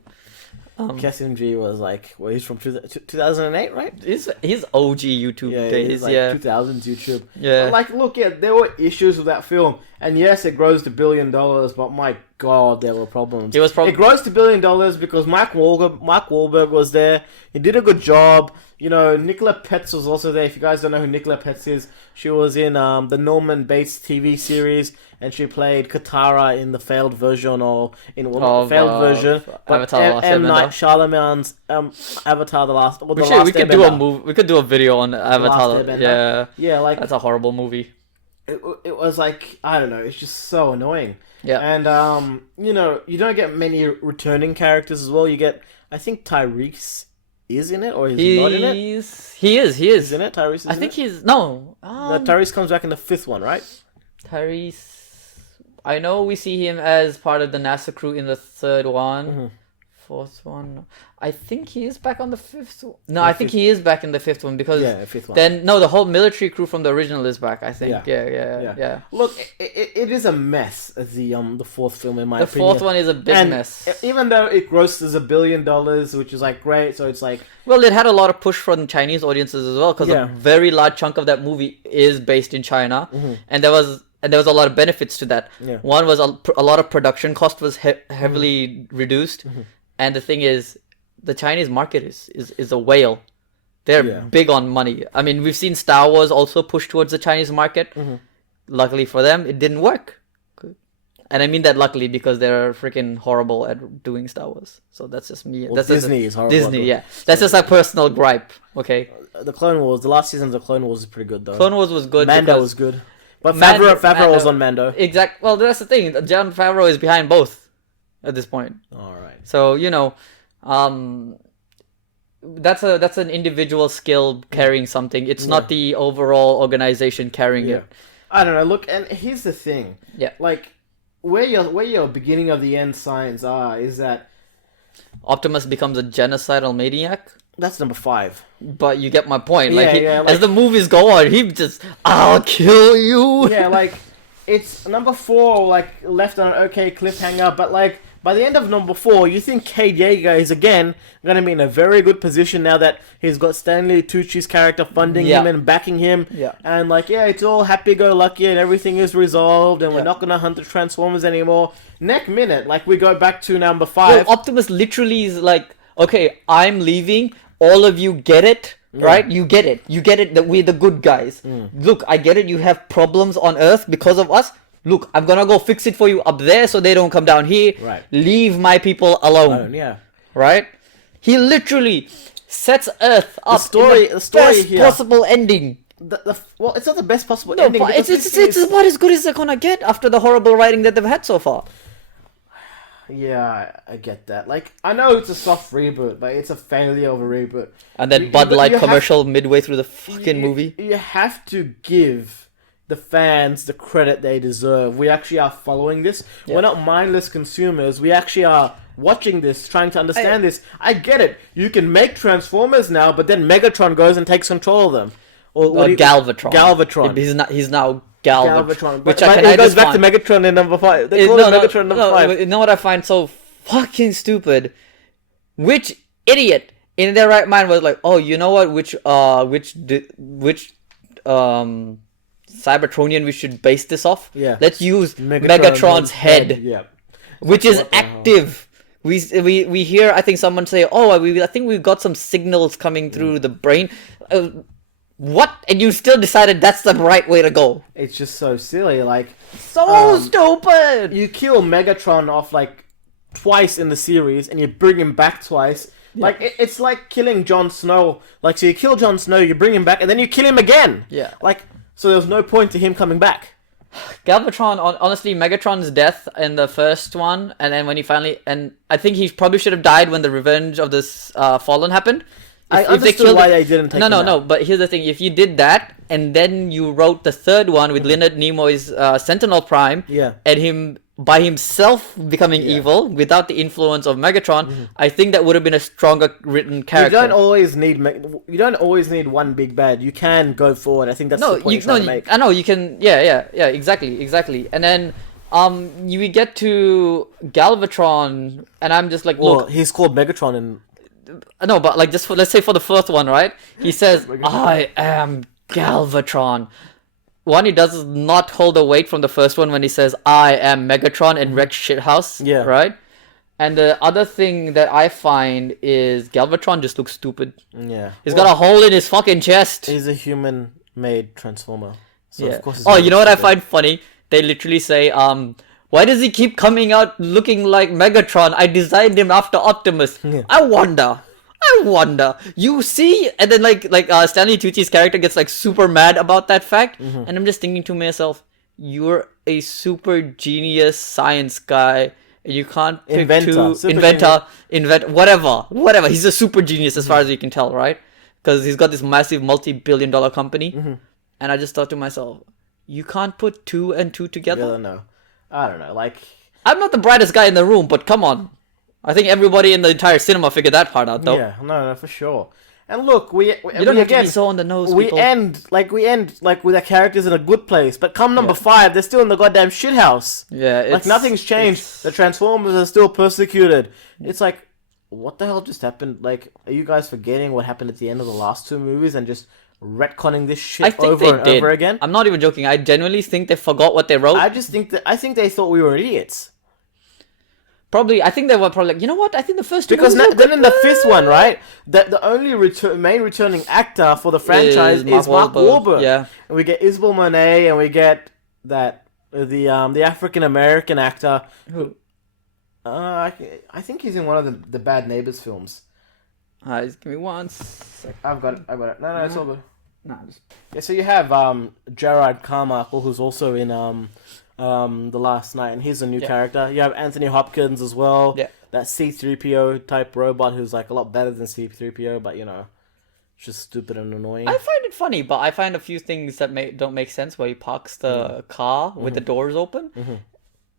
Kasim G was like, well, he's from 2008, right? He's OG YouTube days, he's like 2000s YouTube. Yeah. But like, look, there were issues with that film, and yes, it grossed $1 billion, but my God, there were problems. It grossed $1 billion because Mark Wahlberg was there. He did a good job. Nicola Petz was also there. If you guys don't know who Nicola Petz is, she was in the Norman Bates TV series, and she played Katara in the failed version but Avatar: M. Night Shyamalan's Avatar: The Last. We could do a movie. We could do a video on Avatar. Yeah, like that's a horrible movie. It was like, I don't know. It's just so annoying. Yeah, and you don't get many returning characters as well. You get, I think Tyrese is in it, or he's not in it. He is. He's in it. Tyrese is in it? I think he's... No. Tyrese comes back in the 5th one, right? Tyrese... I know we see him as part of the NASA crew in the 3rd one. 4th one. I think he is back on the 5th one. No, I think he is back in the 5th one because... Yeah, 5th one. Then, no, the whole military crew from the original is back, I think. Yeah. Look, it is a mess, the 4th film, in my opinion. The 4th one is a big mess. Even though it grosses $1 billion, which is like great, so it's like... Well, it had a lot of push from Chinese audiences as well, because a very large chunk of that movie is based in China. And there was a lot of benefits to that. Yeah. One was a lot of production cost was heavily reduced. And the thing is, the Chinese market is a whale. They're big on money. I mean, we've seen Star Wars also push towards the Chinese market. Luckily for them, it didn't work. And I mean that luckily because they're freaking horrible at doing Star Wars. So that's just me. Well, Disney is horrible. Disney, yeah. That's just a personal gripe, okay? The Clone Wars, the last season of the Clone Wars is pretty good, though. Clone Wars was good. Mando was good. But Favreau was on Mando. Exactly. Well, that's the thing. Jon Favreau is behind both at this point. All right. So, that's an individual skill carrying something. It's not the overall organization carrying it. I don't know. Look, and here's the thing. Yeah. Like, where your beginning of the end signs are is that Optimus becomes a genocidal maniac. That's number 5. But you get my point. Yeah, as the movies go on, he just, I'll kill you. Yeah, like, it's number 4, like, left on an okay cliffhanger, but, like, by the end of number 4, you think Cade Yeager is, again, going to be in a very good position now that he's got Stanley Tucci's character funding him and backing him. Yeah. And, like, yeah, it's all happy-go-lucky and everything is resolved and we're not going to hunt the Transformers anymore. Next minute, like, we go back to number 5. Well, Optimus literally is like, okay, I'm leaving. All of you get it, right? You get it. You get it that we're the good guys. Look, I get it. You have problems on Earth because of us. Look, I'm gonna go fix it for you up there so they don't come down here. Right. Leave my people alone. Yeah. Right? He sets Earth up the best here. Possible ending. Well, it's not the best possible No, ending. but it's about as good as they're gonna get after the horrible writing that they've had so far. Yeah, I get that. Like, I know it's a soft reboot, but it's a failure of a reboot. And then Bud Light commercial midway through the fucking movie. You have to give the fans the credit they deserve. We actually are following this. Yeah. We're not mindless consumers. We actually are watching this, trying to understand this. I get it. You can make Transformers now, but then Megatron goes and takes control of them. Or Galvatron. Galvatron. He's now Galvatron. Which it goes back to Megatron in number 5. They call it Megatron in number 5. You know what I find so fucking stupid? Which idiot in their right mind was like, oh, you know what? Which Cybertronian we should base this off? Yeah. Let's use Megatron's head. Yeah. Which is active. We hear, I think someone say, oh, I think we've got some signals coming through the brain. What? And you still decided that's the right way to go? It's just so silly, like... So stupid! You kill Megatron off, like, twice in the series, and you bring him back twice. Yeah. Like, it's like killing Jon Snow. Like, so you kill Jon Snow, you bring him back, and then you kill him again! Yeah. Like, so there's no point to him coming back. Galvatron, honestly, Megatron's death in the first one, and then when he finally... And I think he probably should have died when the Revenge of this Fallen happened. I understood why they didn't take him out. No, but here's the thing. If you did that, and then you wrote the third one with Leonard Nimoy's Sentinel Prime, and him by himself becoming evil, without the influence of Megatron, I think that would have been a stronger written character. You don't always need one big bad. You can go forward. I think that's the point you're trying to make. I know, you can... Yeah, exactly. And then... you get to Galvatron, and I'm just like, look... Well, he's called Megatron in... No, but like let's say for the first one, right? He says, "I am Galvatron." One, he does not hold the weight from the first one when he says, "I am Megatron" and wrecks shithouse. Yeah. Right. And the other thing that I find is Galvatron just looks stupid. Yeah. He's got a hole in his fucking chest. He's a human-made Transformer. So yeah. Of course. You know what I find funny? They literally say, why does he keep coming out looking like Megatron? I designed him after Optimus. Yeah. I wonder. You see? And then like Stanley Tucci's character gets like super mad about that fact. Mm-hmm. And I'm just thinking to myself, you're a super genius science guy. And you can't pick invent whatever. He's a super genius as far as you can tell, right? Because he's got this massive multi-billion-dollar company. Mm-hmm. And I just thought to myself, you can't put 2 and 2 together? No. I don't know, like... I'm not the brightest guy in the room, but come on. I think everybody in the entire cinema figured that part out, though. Yeah, no, for sure. And look, you don't have to be so on the nose, we end with our characters in a good place, but come number 5, they're still in the goddamn shithouse. Yeah, like nothing's changed. The Transformers are still persecuted. It's like, what the hell just happened? Like, are you guys forgetting what happened at the end of the last 2 movies and just retconning this shit over again? I'm not even joking. I genuinely think they forgot what they wrote. I think they thought we were idiots. Probably, I think they were probably like, you know what? I think the first 2 because then in the 5th one, right? The only main returning actor for the franchise is Mark Wahlberg. Yeah, and we get Isabelle Monet, and we get the African American actor who. I think he's in one of the Bad Neighbors films. Just give me one sec. I've got it. No, it's all good. No, Yeah, so you have Gerard Carmichael, who's also in The Last Night, and he's a new character. You have Anthony Hopkins as well. Yeah. That C-3PO type robot who's like a lot better than C-3PO, but just stupid and annoying. I find it funny, but I find a few things that don't make sense where he parks the car with the doors open. Mm-hmm.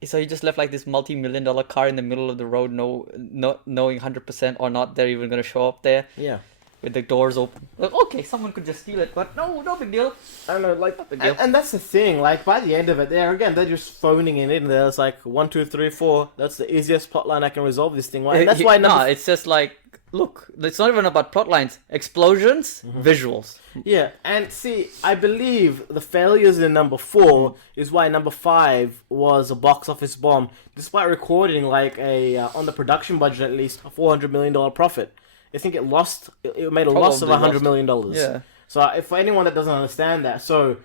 So he just left like this multi-million-dollar car in the middle of the road, not knowing 100% or not they're even gonna show up there. Yeah. With the doors open. Like, okay, someone could just steal it, but no big deal. I don't know, like, big deal. And that's the thing. Like, by the end of it, they're just phoning it in. There's like 1, 2, 3, 4. That's the easiest plotline I can resolve this thing. And that's why. It's just like, look, it's not even about plot lines. Explosions, visuals. Yeah, and see, I believe the failures in number 4 is why number 5 was a box office bomb, despite recording like on the production budget at least, a $400 million profit. I think it lost. It made a loss of $100 million. Yeah. So if for anyone that doesn't understand that, so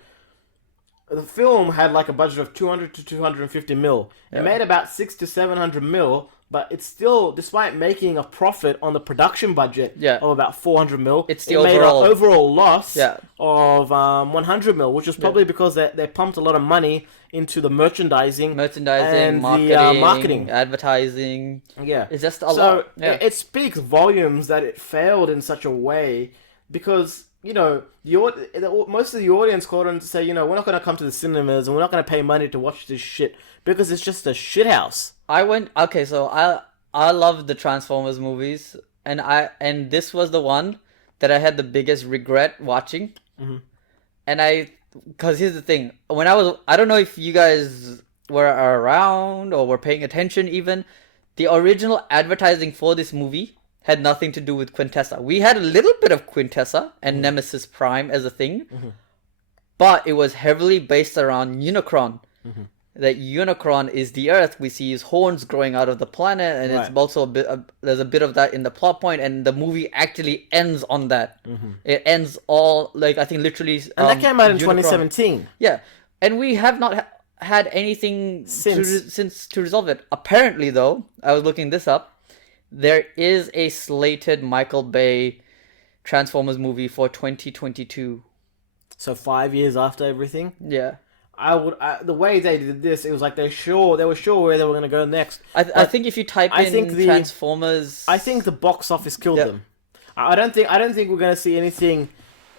the film had like a budget of 200 to 250 mil. It made about 600 to 700 mil, but it's still, despite making a profit on the production budget of about 400 mil, it made an overall loss of 100 mil, which is probably because they pumped a lot of money into the merchandising, and marketing, advertising. Yeah, it's just a lot. So it speaks volumes that it failed in such a way, because most of the audience called on to say, we're not going to come to the cinemas and we're not going to pay money to watch this shit because it's just a shit house. I love the Transformers movies, and this was the one that I had the biggest regret watching. And because here's the thing, I don't know if you guys were around or were paying attention even, the original advertising for this movie had nothing to do with Quintessa. We had a little bit of Quintessa and Nemesis Prime as a thing, but it was heavily based around Unicron. That Unicron is the Earth. We see his horns growing out of the planet, and it's also there's a bit of that in the plot point, and the movie actually ends on that. It ends all, like, I think literally... and that came out in 2017. Yeah, and we have not had anything since to resolve it. Apparently, though, I was looking this up, there is a slated Michael Bay Transformers movie for 2022. So 5 years after everything? Yeah. The way they did this, it was like they were sure where they were going to go next. I think if you type in Transformers, I think the box office killed them. I don't think we're going to see anything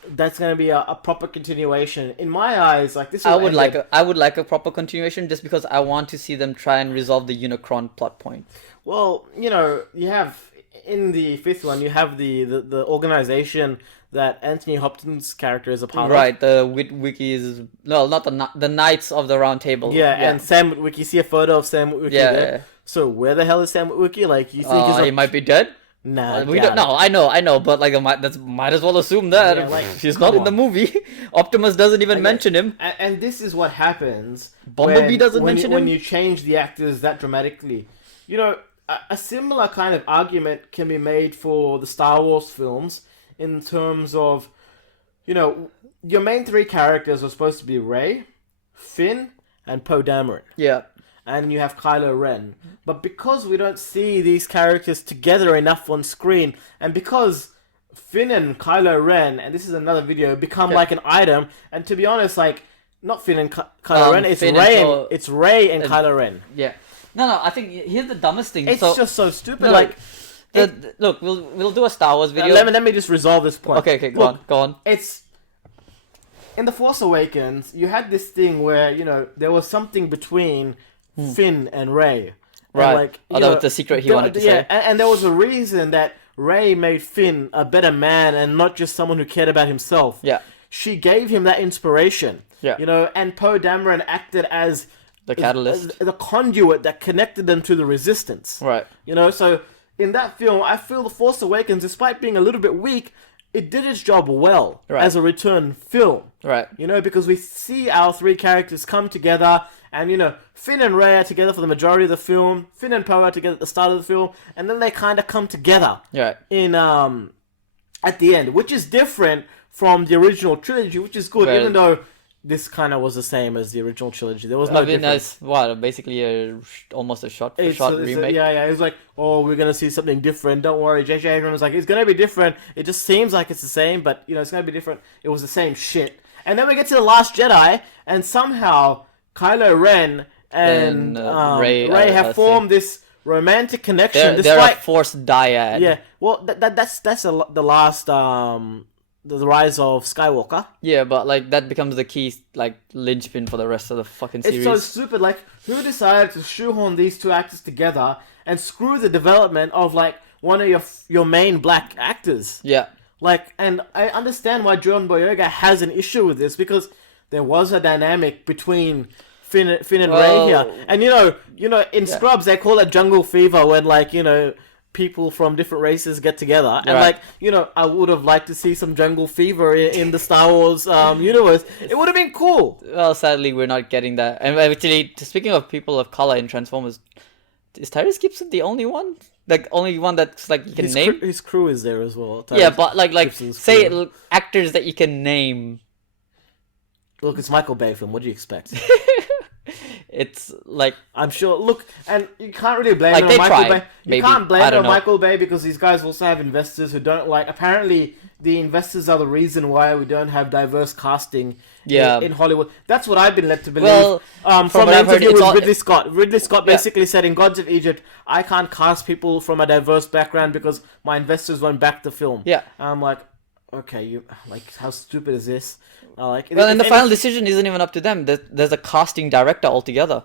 that's going to be a proper continuation. In my eyes, like this. I would like a proper continuation, just because I want to see them try and resolve the Unicron plot point. Well, you have in the 5th one, you have the organization that Anthony Hopkins' character is a part of. Right, the Witwikis... No, not the Knights of the Round Table. Yeah, and Sam Witwicky. You see a photo of Sam Witwicky there. Yeah. So where the hell is Sam Witwicky? Like, you think he might be dead? Nah, we don't know. I know, but like, might as well assume that. Yeah, like, he's not in the movie. Optimus doesn't even mention him. And this is what happens. Bumblebee doesn't mention him? When you change the actors that dramatically. A similar kind of argument can be made for the Star Wars films, in terms of, your main 3 characters are supposed to be Rey, Finn, and Poe Dameron. Yeah. And you have Kylo Ren. But because we don't see these characters together enough on screen, and because Finn and Kylo Ren, and this is another video, become like an item, and to be honest, like, not Finn and Kylo Ren, it's Rey and Kylo Ren. Yeah. No, I think here's the dumbest thing. It's just so stupid. Look, we'll do a Star Wars video. Let me just resolve this point. Okay, go on. It's in The Force Awakens. You had this thing where there was something between Finn and Rey. Right. That was the secret he wanted to say. And there was a reason that Rey made Finn a better man and not just someone who cared about himself. Yeah. She gave him that inspiration. Yeah. And Poe Dameron acted as the catalyst, the conduit that connected them to the Resistance. Right. So. In that film, I feel The Force Awakens, despite being a little bit weak, it did its job well as a return film. Right. Because we see our 3 characters come together, and, Finn and Rey are together for the majority of the film, Finn and Poe are together at the start of the film, and then they kind of come together in at the end, which is different from the original trilogy, which is good, even though this kind of was the same as the original trilogy. There was no difference. Basically almost a shot-for-shot remake. It was like, we're going to see something different. Don't worry. J.J. Abrams was like, it's going to be different. It just seems like it's the same, but, it's going to be different. It was the same shit. And then we get to The Last Jedi, and somehow Kylo Ren and Rey have formed this romantic connection. They're a Force dyad. Yeah. Well, that's the last the rise of Skywalker. Yeah, but like that becomes the key like linchpin for the rest of the fucking series. It's so stupid. Like, who decided to shoehorn these two actors together and screw the development of like one of your main black actors? Yeah. Like, and I understand why John Boyega has an issue with this, because there was a dynamic between Finn and Rey here, and in Scrubs they call it jungle fever when like people from different races get together, and like I would have liked to see some jungle fever in the Star Wars universe. It would have been cool. Well, sadly we're not getting that. And actually, speaking of people of color in Transformers, is Tyrese Gibson the only one? Like, only one that's like you can name? His crew is there as well. Yeah, but like say actors that you can name. Look, it's Michael Bay film. What do you expect? It's like, I'm sure. Look, and you can't really blame like it on Michael Bay. Maybe. You can't blame it on know. Michael Bay because these guys also have investors who don't like. Apparently, the investors are the reason why we don't have diverse casting in Hollywood. That's what I've been led to believe. Well, from an interview with Ridley Scott. Ridley Scott basically said in Gods of Egypt, I can't cast people from a diverse background because my investors won't back the film. Yeah. I'm like, okay, you like, how stupid is this? And the final decision isn't even up to them. There's a casting director altogether.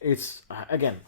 It's, again,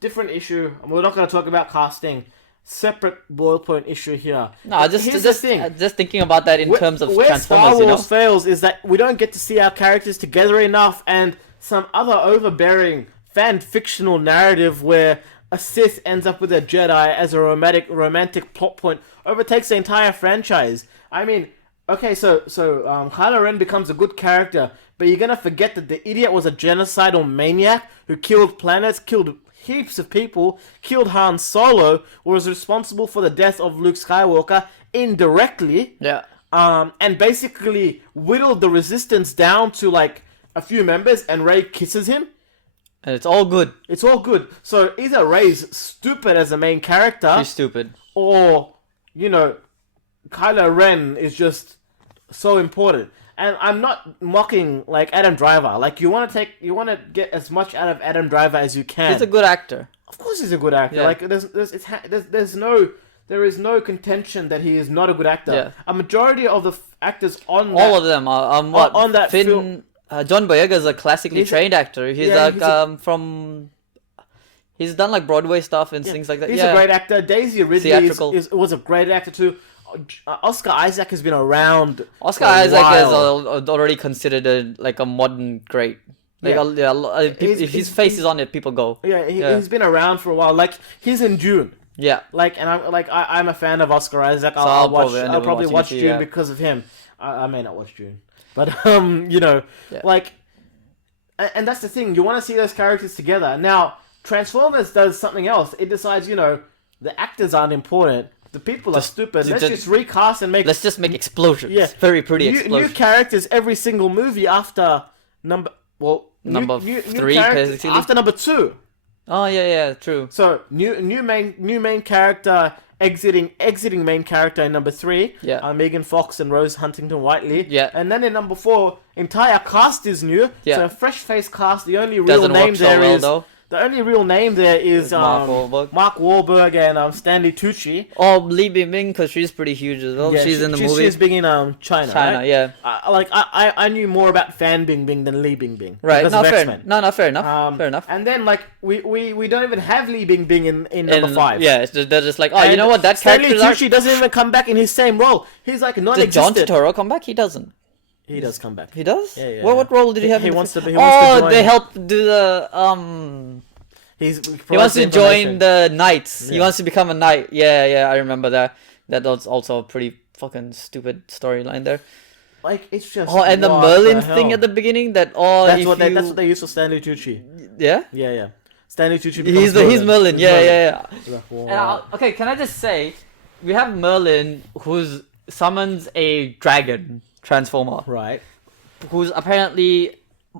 different issue. We're not going to talk about casting. Separate boil point issue here. No, just thinking about that in terms of where Transformers. Star Wars fails is that we don't get to see our characters together enough, and some other overbearing fan-fictional narrative where a Sith ends up with a Jedi as a romantic plot point overtakes the entire franchise. I mean, okay, so Kylo Ren becomes a good character, but you're gonna forget that the idiot was a genocidal maniac who killed planets, killed heaps of people, killed Han Solo, was responsible for the death of Luke Skywalker indirectly. Yeah. And basically whittled the Resistance down to like a few members, and Rey kisses him. And it's all good. It's all good. So either Rey's stupid as a main character. She's stupid. Or, Kylo Ren is just so important. And I'm not mocking like Adam Driver. Like, you want to get as much out of Adam Driver as you can. He's a good actor. Of course, he's a good actor. Yeah. Like, there is no contention that he is not a good actor. Yeah. A majority of the actors on all of them are on that film. John Boyega is a classically trained actor. He's he's done like Broadway stuff and things like that. He's a great actor. Daisy Ridley was a great actor too. Oscar Isaac has been around. Oscar Isaac is already considered a modern great. If his face is on it, people go. Yeah, he's been around for a while. Like, he's in Dune. Yeah. Like, and I'm a fan of Oscar Isaac. I'll probably watch Dune because of him. I may not watch Dune, but like, and that's the thing. You want to see those characters together. Now, Transformers does something else. It decides, the actors aren't important. The people are stupid. Let's just recast and make... Let's just make explosions. Yeah. Very pretty explosions. New characters every single movie after number 3, basically. After number 2. Oh, yeah, true. So, new main character exiting main character in number 3. Yeah. Megan Fox and Rose Huntington Whiteley. Yeah. And then in number 4, entire cast is new. Yeah. So, a fresh face cast. The only real name there is... The only real name there is Mark Wahlberg and Stanley Tucci. Oh, Li Bingbing, because she's pretty huge as well. Yeah, she's in the movie. She's big in China, right? Yeah. I knew more about Fan Bingbing than Li Bingbing. Right, fair enough. Fair enough. And then, like, we don't even have Li Bingbing in number 5. Yeah, they're just like, you know what, that Stanley Tucci doesn't even come back in his same role. He's like non-existent. Did John Turturro come back? He doesn't. He does come back. He does? Yeah. What role did he have? He wants to join. They helped do the He wants to join the Knights. Yeah. He wants to become a Knight. Yeah, I remember that. That was also a pretty fucking stupid storyline there. Like, it's just... Oh, and the Merlin thing at the beginning, that's what they used for Stanley Tucci. Yeah? Yeah. Stanley Tucci becomes Merlin. He's Merlin, yeah. Wow. And, okay, can I just say, we have Merlin who summons a dragon transformer. Right. Who's apparently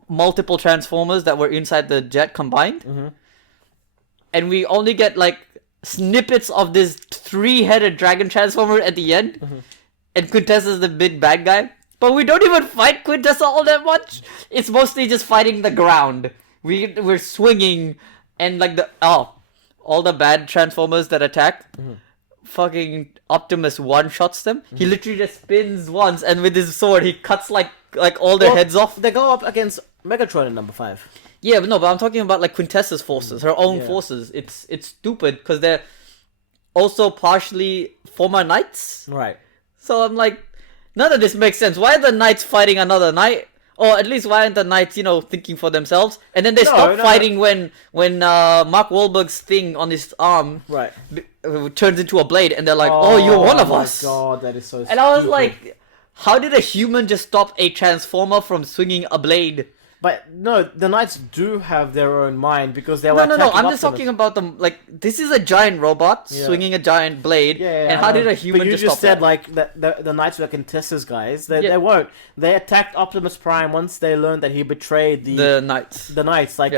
multiple transformers that were inside the jet combined. Mm-hmm. And we only get like snippets of this 3-headed dragon transformer at the end. Mm-hmm. And Quintessa's the big bad guy. But we don't even fight Quintessa all that much. It's mostly just fighting the ground. We're swinging and like all the bad transformers that attack. Mm-hmm. fucking Optimus one-shots them, he literally just spins once, and with his sword, he cuts like all their heads off. They go up against Megatron in number 5. Yeah, but no, but I'm talking about like Quintessa's forces, her own forces. It's stupid because they're also partially former knights. Right. So I'm like, none of this makes sense. Why are the knights fighting another knight? Or at least why aren't the knights, thinking for themselves? And then they stop fighting when Mark Wahlberg's thing on his arm turns into a blade, and they're like, "Oh, you're one of us." Oh my god, that is so. And I was like, how did a human just stop a transformer from swinging a blade? But no, the knights do have their own mind because they were No. I'm just talking about them. Like, this is a giant robot swinging a giant blade. Yeah, and how did a human but you just stop said that? Like the knights were Contessa's guys. They won't. They attacked Optimus Prime once they learned that he betrayed the knights. The knights, like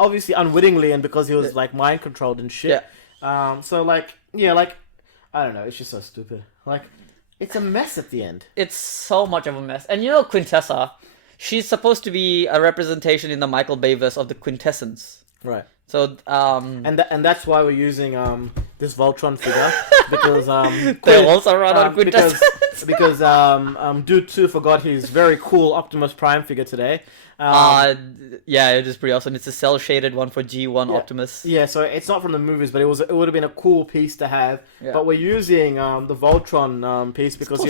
obviously unwittingly, and because he was like mind controlled and shit. Yeah. So I don't know. It's just so stupid. Like, it's a mess at the end. It's so much of a mess. And Quintessa. She's supposed to be a representation in the Michael Bayverse of the quintessence. Right. So and that's why we're using this Voltron figure because they also run on quintessence because Dude 2 forgot his very cool Optimus Prime figure today. Yeah, it is pretty awesome. It's a cell shaded one for G1 Optimus. Yeah, so it's not from the movies, but it would have been a cool piece to have. Yeah. But we're using the Voltron piece because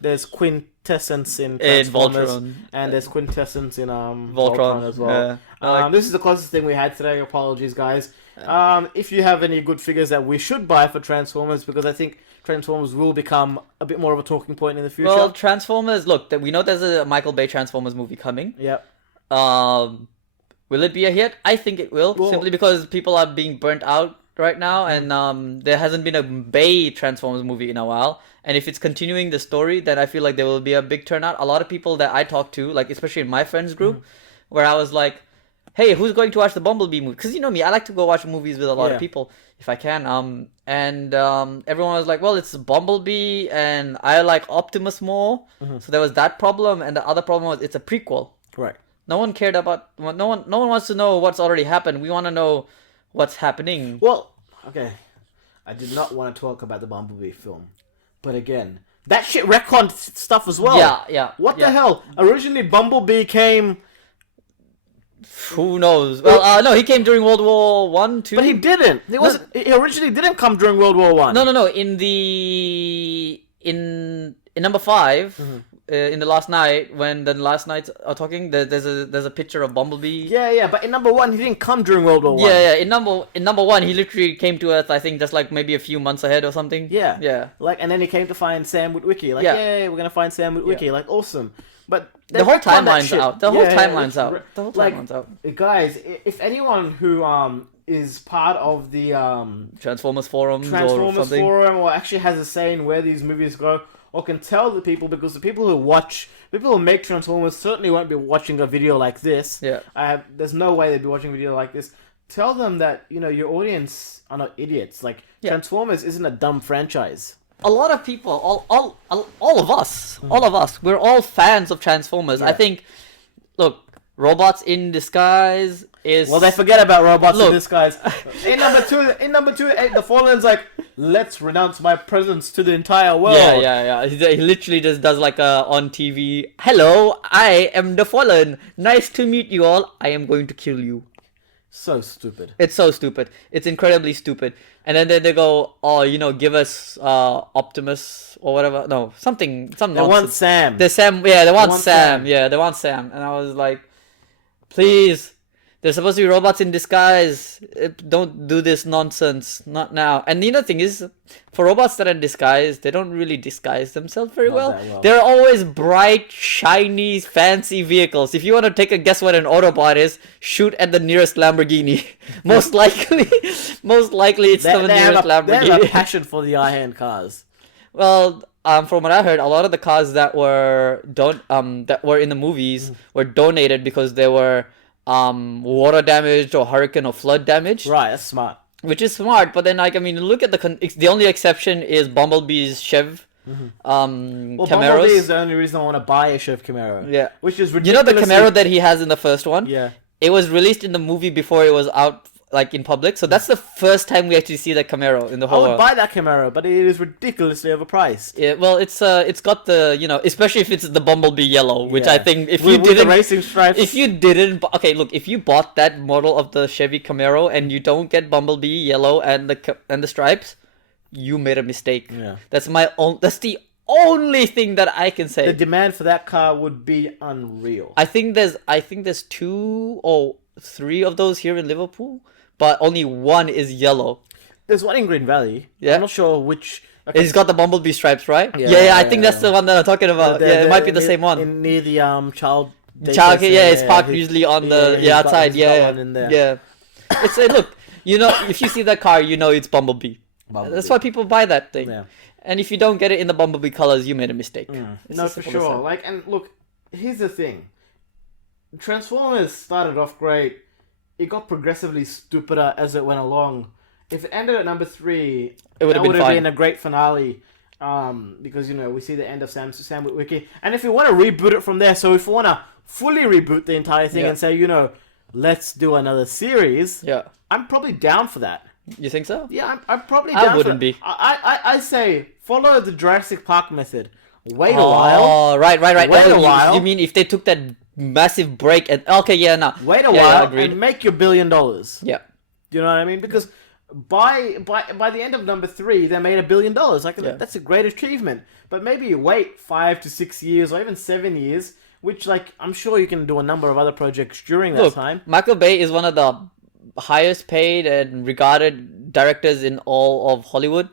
there's quintessence in Transformers, and there's quintessence in Voltron as well. Yeah. This is the closest thing we had today. Apologies, guys. If you have any good figures that we should buy for Transformers, because I think Transformers will become a bit more of a talking point in the future. Well, Transformers, look, we know there's a Michael Bay Transformers movie coming. Yep. Will it be a hit? I think it will, simply because people are being burnt out right now, and there hasn't been a Bay Transformers movie in a while. And if it's continuing the story, then I feel like there will be a big turnout. A lot of people that I talk to, like especially in my friends group, where I was like, hey, who's going to watch the Bumblebee movie? Because you know me, I like to go watch movies with a lot of people if I can. And everyone was like, well, it's Bumblebee, and I like Optimus more. So there was that problem, and the other problem was it's a prequel. Right. No one cared about. No one wants to know what's already happened. We want to know what's happening. Well, okay, I did not want to talk about the Bumblebee film. But again, that shit retconned stuff as well. Yeah. What the hell? Originally, Bumblebee came... Who knows? Well, no, he came during World War One, too. But he didn't. He originally didn't come during World War One. No. In number 5, in the last night, when the last knights are talking, there's a picture of Bumblebee. Yeah. But in number 1, he didn't come during World War One. Yeah. In number 1, he literally came to Earth. I think just like maybe a few months ahead or something. Yeah. Like, and then he came to find Sam Witwicky. Like, we're gonna find Sam Witwicky. Like, awesome. But the whole timeline's out. The whole timeline's out. Guys, if anyone who is part of the Transformers forums or something, or actually has a say in where these movies go, or can tell the people, because the people who make Transformers certainly won't be watching a video like this. Yeah. There's no way they'd be watching a video like this. Tell them that your audience are not idiots. Like, Transformers isn't a dumb franchise. A lot of people, all of us, we're all fans of Transformers. I think, look, Robots in Disguise is... Well, they forget about Robots in Disguise. In number two, the Fallen's like, let's renounce my presence to the entire world. Yeah. He literally just does like on TV, hello, I am the Fallen. Nice to meet you all. I am going to kill you. So stupid. It's so stupid. It's incredibly stupid. And then they go, give us Optimus or whatever. No, some nonsense. They want Sam. They want Sam. Yeah, they want Sam. And I was like, please, they're supposed to be robots in disguise. Don't do this nonsense. Not now. And the other thing is, for robots that are in disguise, they don't really disguise themselves very well. They're always bright, shiny, fancy vehicles. If you want to take a guess what an Autobot is, shoot at the nearest Lamborghini. Most likely it's the nearest Lamborghini. They have a passion for the high-end cars. Well, from what I heard, a lot of the cars that were in the movies were donated because they were water damaged or hurricane or flood damaged. Right, that's smart. Which is smart, but then look at the only exception is Bumblebee's Chev. Camaros. Bumblebee is the only reason I want to buy a Chev Camaro. Yeah, which is ridiculous. The Camaro that he has in the first one. Yeah, it was released in the movie before it was out like in public. So that's the first time we actually see that Camaro in the whole I would world. buy that Camaro, but it is ridiculously overpriced. Yeah, well, it's got the, you know, especially if it's the Bumblebee yellow, which Yeah. I think if With you didn't the racing stripes. if you didn't okay, look, if you bought that model of the Chevy Camaro and you don't get Bumblebee yellow and the stripes, you made a mistake. Yeah. That's the only thing that I can say. The demand for that car would be unreal. I think there's 2 or 3 of those here in Liverpool, but only one is yellow. There's one in Green Valley. Yeah. I'm not sure which. Okay. It's got the Bumblebee stripes, right? Yeah, I think that's the one that I'm talking about. It might be the same one. Near the child. Child, daycare it's parked usually on the outside. He's got one in there. Yeah. It's look, you know, if you see that car, you know it's Bumblebee. That's why people buy that thing. Yeah. And if you don't get it in the Bumblebee colors, you made a mistake. No, for sure. Like, and look, here's the thing. Transformers started off great. It got progressively stupider as it went along. If it ended at number 3, it would have been a great finale. Because, you know, we see the end of Sam Witwicky. And if you want to reboot it from there, so if you want to fully reboot the entire thing and say, you know, let's do another series, I'm probably down for that. You think so? Yeah, I'm probably down. I wouldn't be. I say follow the Jurassic Park method. Wait a while. Oh, right. Wait a while. You mean if they took that massive break and wait a while and make your $1 billion. Yeah. Do you know what I mean? Because by the end of number 3, they made $1 billion. Like that's a great achievement. But maybe you wait 5 to 6 years or even 7 years, which like I'm sure you can do a number of other projects during that time. Michael Bay is one of the highest paid and regarded directors in all of Hollywood.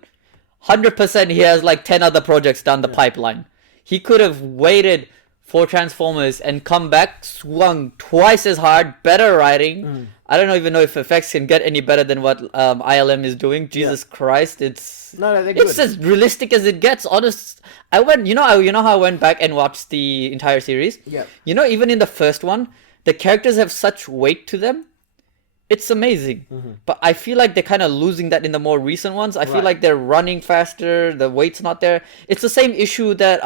100% he has like 10 other projects down the pipeline. He could have waited for Transformers and come back, swung twice as hard, better writing. I don't even know if effects can get any better than what ILM is doing. Jesus Christ, it's as realistic as it gets. Honest, I went, you know how I went back and watched the entire series. Yeah. You know, even in the first one, the characters have such weight to them. It's amazing, but I feel like they're kind of losing that in the more recent ones. I feel like they're running faster. The weight's not there. It's the same issue that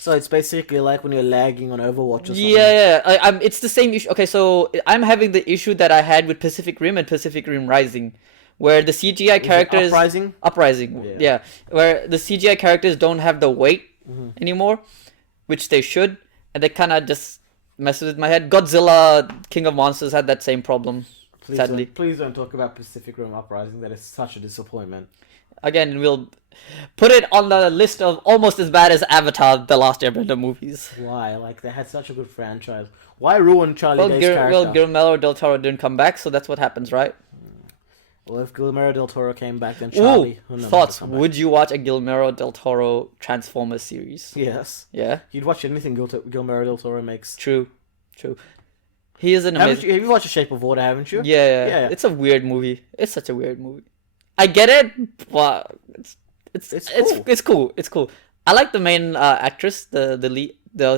So it's basically like when you're lagging on Overwatch or something. Yeah. It's the same issue. Okay, so I'm having the issue that I had with Pacific Rim and Pacific Rim Rising, where the CGI characters Uprising. Yeah, where the CGI characters don't have the weight anymore, which they should, and they kind of just messes with my head. Godzilla, King of Monsters had that same problem. Sadly. Please don't talk about Pacific Rim Uprising. That is such a disappointment. Again, we'll put it on the list of almost as bad as Avatar, the Last Airbender movies. Why? Like, they had such a good franchise. Why ruin Charlie Day's character? Well, Guillermo del Toro didn't come back, so that's what happens, right? Well, if Guillermo del Toro came back, then Charlie... Thoughts? Would you watch a Guillermo del Toro Transformers series? Yes. Yeah? You'd watch anything Guillermo del Toro makes. True. He is an amazing... Have you watched The Shape of Water, haven't you? Yeah. It's a weird movie. It's such a weird movie. I get it, but it's cool. It's cool. I like the main actress, the lead.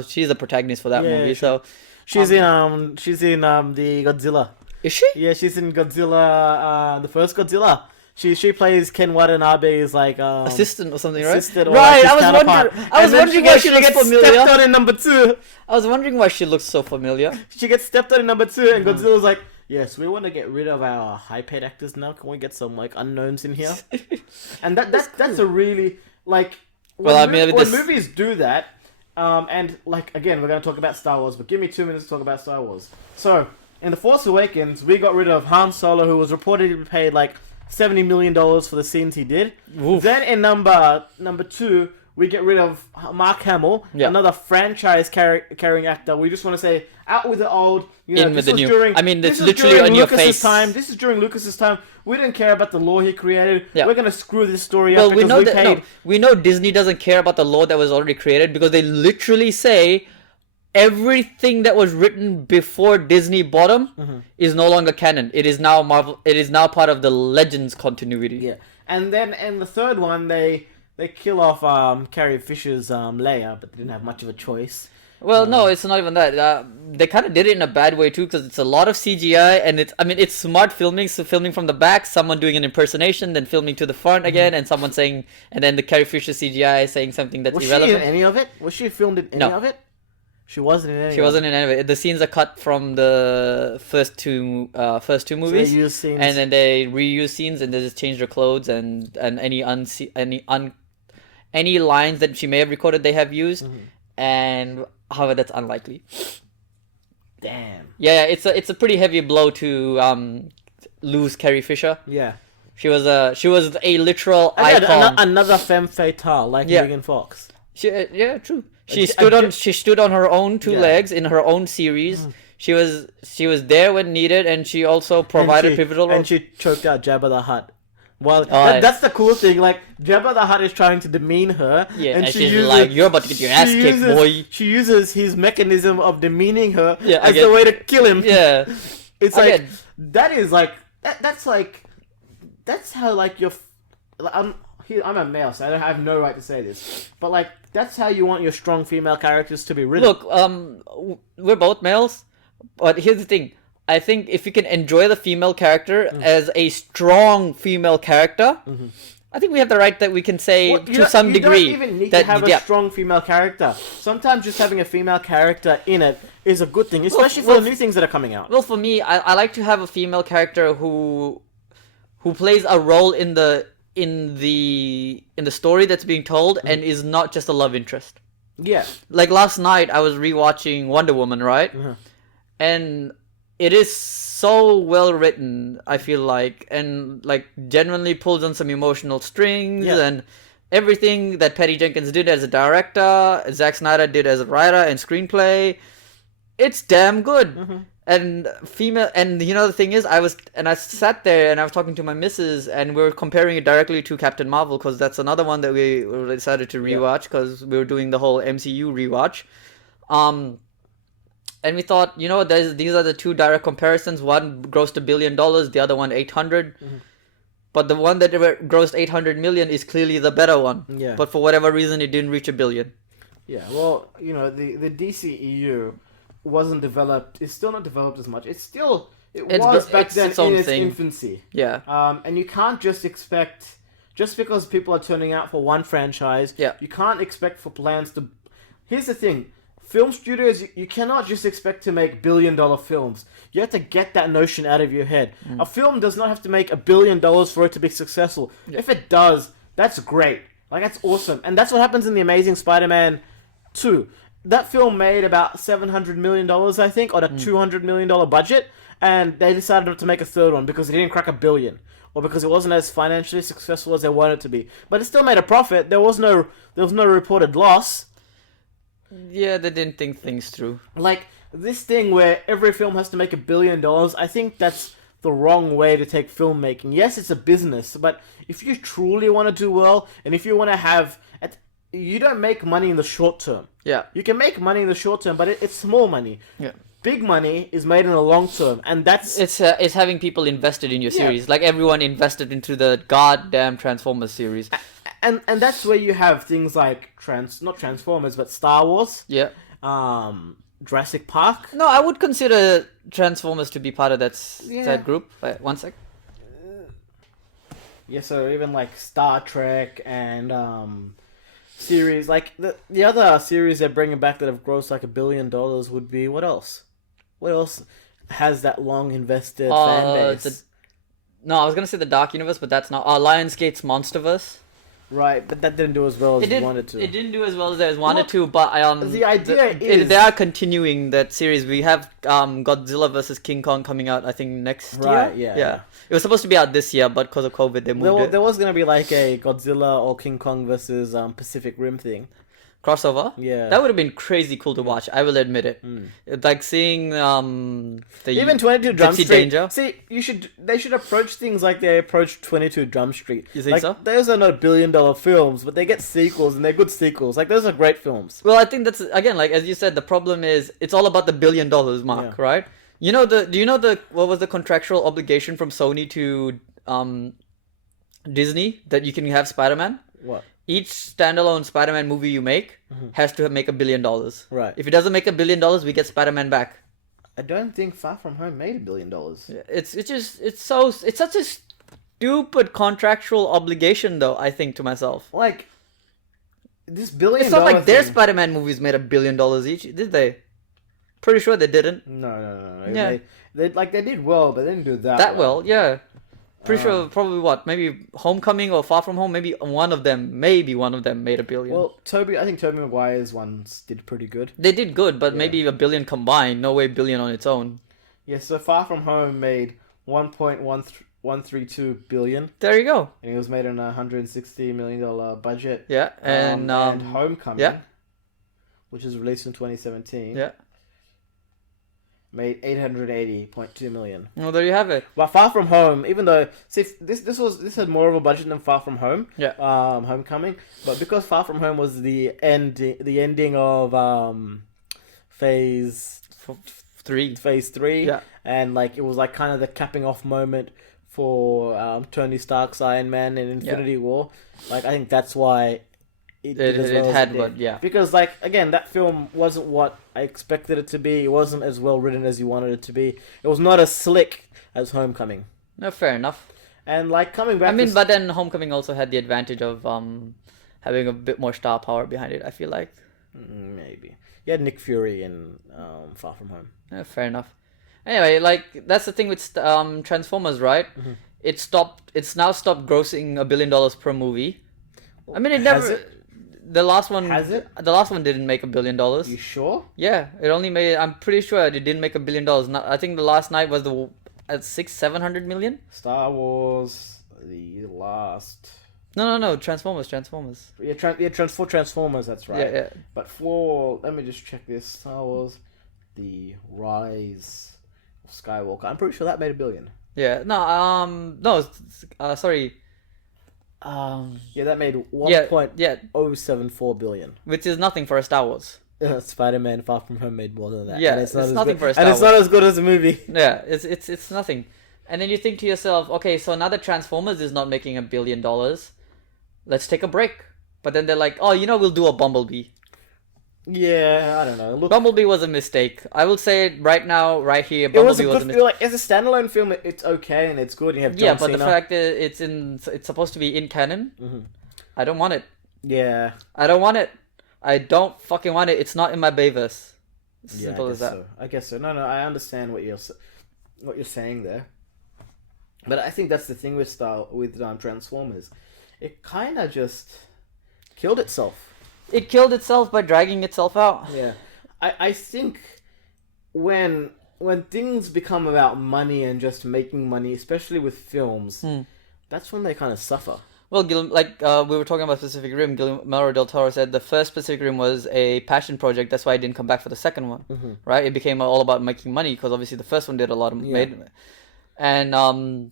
She's the protagonist for that movie. So she's in the Godzilla. Is she? Yeah, she's in Godzilla, the first Godzilla. She plays Ken Watanabe's like assistant or something, right? Right. I was wondering why she looks familiar. Stepped on in number 2. I was wondering why she looks so familiar. She gets stepped on in number 2, and Godzilla's like, yes, we want to get rid of our high-paid actors now. Can we get some like unknowns in here? And that's a really like. When movies do that, and like again, we're gonna talk about Star Wars, but give me 2 minutes to talk about Star Wars. So in The Force Awakens, we got rid of Han Solo, who was reportedly paid like $70 million for the scenes he did. Oof. Then in number 2, we get rid of Mark Hamill, another franchise carrying actor. We just want to say, out with the old. You know, in with the new. I mean, it's literally on your face. This is during Lucas's time. We didn't care about the lore he created. Yeah. We're gonna screw this story up because we know Disney doesn't care about the lore that was already created because they literally say everything that was written before Disney bought them is no longer canon. It is now Marvel. It is now part of the Legends continuity. Yeah, and then in the third one, they kill off Carrie Fisher's Leia, but they didn't have much of a choice. Well, no, it's not even that. They kind of did it in a bad way too, because it's a lot of CGI, and it's smart filming. So filming from the back, someone doing an impersonation, then filming to the front again, and someone saying, and then the Carrie Fisher CGI saying something that's irrelevant. Was she in any of it? Was she filmed in any of it? She wasn't in any. She wasn't in any of it. The scenes are cut from the first two movies, so they use scenes. And then they reuse scenes, and they just change their clothes and any any lines that she may have recorded they have used, and however that's unlikely. Damn. Yeah, it's a pretty heavy blow to lose Carrie Fisher. Yeah. She was a literal icon. Another femme fatale like Megan Fox. True. She stood on her own two legs in her own series. She was there when needed, and she also provided pivotal roles. And she choked out Jabba the Hutt. Well, that's the cool thing. Like, Jabba the Hutt is trying to demean her. Yeah, and she's like, "You're about to get your ass kicked, boy." She uses his mechanism of demeaning her as the way to kill him. Yeah, it's like that is like that's like that's how like you're. I'm a male, so I have no right to say this, but like that's how you want your strong female characters to be written. Look, we're both males, but here's the thing. I think if you can enjoy the female character as a strong female character, I think we have the right that we can say to some degree. You don't even need to have a strong female character. Sometimes just having a female character in it is a good thing, especially for the new things that are coming out. Well, for me, I like to have a female character who plays a role in the story that's being told and is not just a love interest. Yeah. Like last night, I was rewatching Wonder Woman, right? And it is so well written, I feel like, and like genuinely pulls on some emotional strings and everything that Patty Jenkins did as a director, Zack Snyder did as a writer and screenplay. It's damn good. And female, and you know the thing is, I sat there and I was talking to my missus, and we were comparing it directly to Captain Marvel, because that's another one that we decided to rewatch because we were doing the whole MCU rewatch. And we thought, you know, these are the two direct comparisons. One grossed $1 billion, the other one 800. But the one that grossed 800 million is clearly the better one. Yeah. But for whatever reason, it didn't reach $1 billion. Yeah. Well, you know, the DCEU wasn't developed. It's still not developed as much. It was back then in its infancy. Yeah. And you can't just expect, just because people are turning out for one franchise. Yeah. You can't expect for plans to. Here's the thing. Film studios, you cannot just expect to make billion-dollar films. You have to get that notion out of your head. A film does not have to make $1 billion for it to be successful. Yeah. If it does, that's great. Like, that's awesome. And that's what happens in The Amazing Spider-Man 2. That film made about $700 million, I think, on a $200 million budget. And they decided not to make a third one because it didn't crack $1 billion. Or because it wasn't as financially successful as they wanted it to be. But it still made a profit. There was no reported loss. Yeah, they didn't think things through. Like, this thing where every film has to make $1 billion, I think that's the wrong way to take filmmaking. Yes, it's a business, but if you truly want to do well, and if you want to have... You don't make money in the short term. Yeah. You can make money in the short term, but it's small money. Yeah. Big money is made in the long term, and that's... It's having people invested in your series. Like, everyone invested into the goddamn Transformers series. And that's where you have things like not Transformers, but Star Wars. Yeah. Jurassic Park. No, I would consider Transformers to be part of that group. Wait, one sec. Yeah, so even like Star Trek and series like the other series they're bringing back that have grossed like $1 billion would be what else? What else has that long invested fan base? No, I was gonna say the Dark Universe, but that's not. Lionsgate's Monsterverse. Right, but that didn't do as well as it wanted to. It didn't do as well as they wanted to, but the idea is... They are continuing that series. We have Godzilla vs. King Kong coming out, I think, next year. Right, yeah. It was supposed to be out this year, but because of COVID, they moved it. There was going to be like a Godzilla or King Kong versus Pacific Rim thing. Crossover? Yeah. That would have been crazy cool to watch, I will admit it. It's like seeing even 22 Drum Street. Danger. See, they should approach things like they approached 22 Drum Street. You think so? Those are not $1 billion films, but they get sequels and they're good sequels. Like, those are great films. Well, I think that's, again, like as you said, the problem is it's all about the $1 billion mark, right? You know do you know what was the contractual obligation from Sony to Disney that you can have Spider-Man? What? Each standalone Spider-Man movie you make has to make $1 billion. Right. If it doesn't make $1 billion, we get Spider-Man back. I don't think Far From Home made $1 billion. It's such a stupid contractual obligation, though. I think to myself, like, this billion. It's not like their thing... Spider-Man movies made $1 billion each, did they? Pretty sure they didn't. No. Yeah. They did well, but they didn't do that well. Yeah. Pretty sure probably what? Maybe Homecoming or Far From Home, maybe one of them made $1 billion. Well, I think Tobey Maguire's ones did pretty good. They did good, but maybe $1 billion combined. No way $1 billion on its own. Yeah, so Far From Home made 1.132 billion. There you go. And it was made on a $160 million budget. Yeah, and Homecoming, which was released in 2017. Yeah. Made 880.2 million. Well, there you have it. But Far From Home, even though this had more of a budget than Far From Home. Yeah. Homecoming, but because Far From Home was the ending of phase 3. Phase 3. Yeah. And like it was like kind of the capping off moment for Tony Stark's Iron Man in Infinity War. Like I think that's why. It had what, because like again that film wasn't what I expected it to be. It wasn't as well written as you wanted it to be. It was not as slick as Homecoming. No, fair enough. And like coming back, but then Homecoming also had the advantage of having a bit more star power behind it. I feel like maybe you had Nick Fury in Far From Home. No, fair enough. Anyway, like that's the thing with Transformers, right? Mm-hmm. It's now stopped grossing $1 billion per movie. I mean, it never. The last one has it. The last one didn't make $1 billion. You sure? Yeah, it only made. I'm pretty sure it didn't make $1 billion. I think the last night was at 700 million. Star Wars, the last. No. Transformers. Yeah, for Transformers. That's right. Yeah. But for let me just check this. Star Wars, The Rise of Skywalker. I'm pretty sure that made $1 billion. Yeah. No. Sorry. That made 1.074 billion, which is nothing for a Star Wars. Spider-Man: Far From Home made more than that. Yeah, it's nothing for a Star Wars. And it's not as good as a movie. Yeah, it's nothing. And then you think to yourself, okay, so now that Transformers is not making $1 billion, let's take a break. But then they're like, oh, we'll do a Bumblebee. Yeah, I don't know. Look, Bumblebee was a mistake. I will say it right now, right here. Bumblebee was a mistake. Like as a standalone film, it's okay and it's good. You have John Cena. But the fact that it's supposed to be in canon, I don't want it. Yeah, I don't want it. I don't fucking want it. It's not in my Bayverse. Simple as that. I guess so. No, I understand what you're saying there, but I think that's the thing with Transformers. It kind of just killed itself. It killed itself by dragging itself out. Yeah. I think when things become about money and just making money, especially with films, that's when they kind of suffer. Well, we were talking about Pacific Rim. Guillermo del Toro said the first Pacific Rim was a passion project. That's why he didn't come back for the second one. Mm-hmm. Right? It became all about making money because obviously the first one did a lot of made. And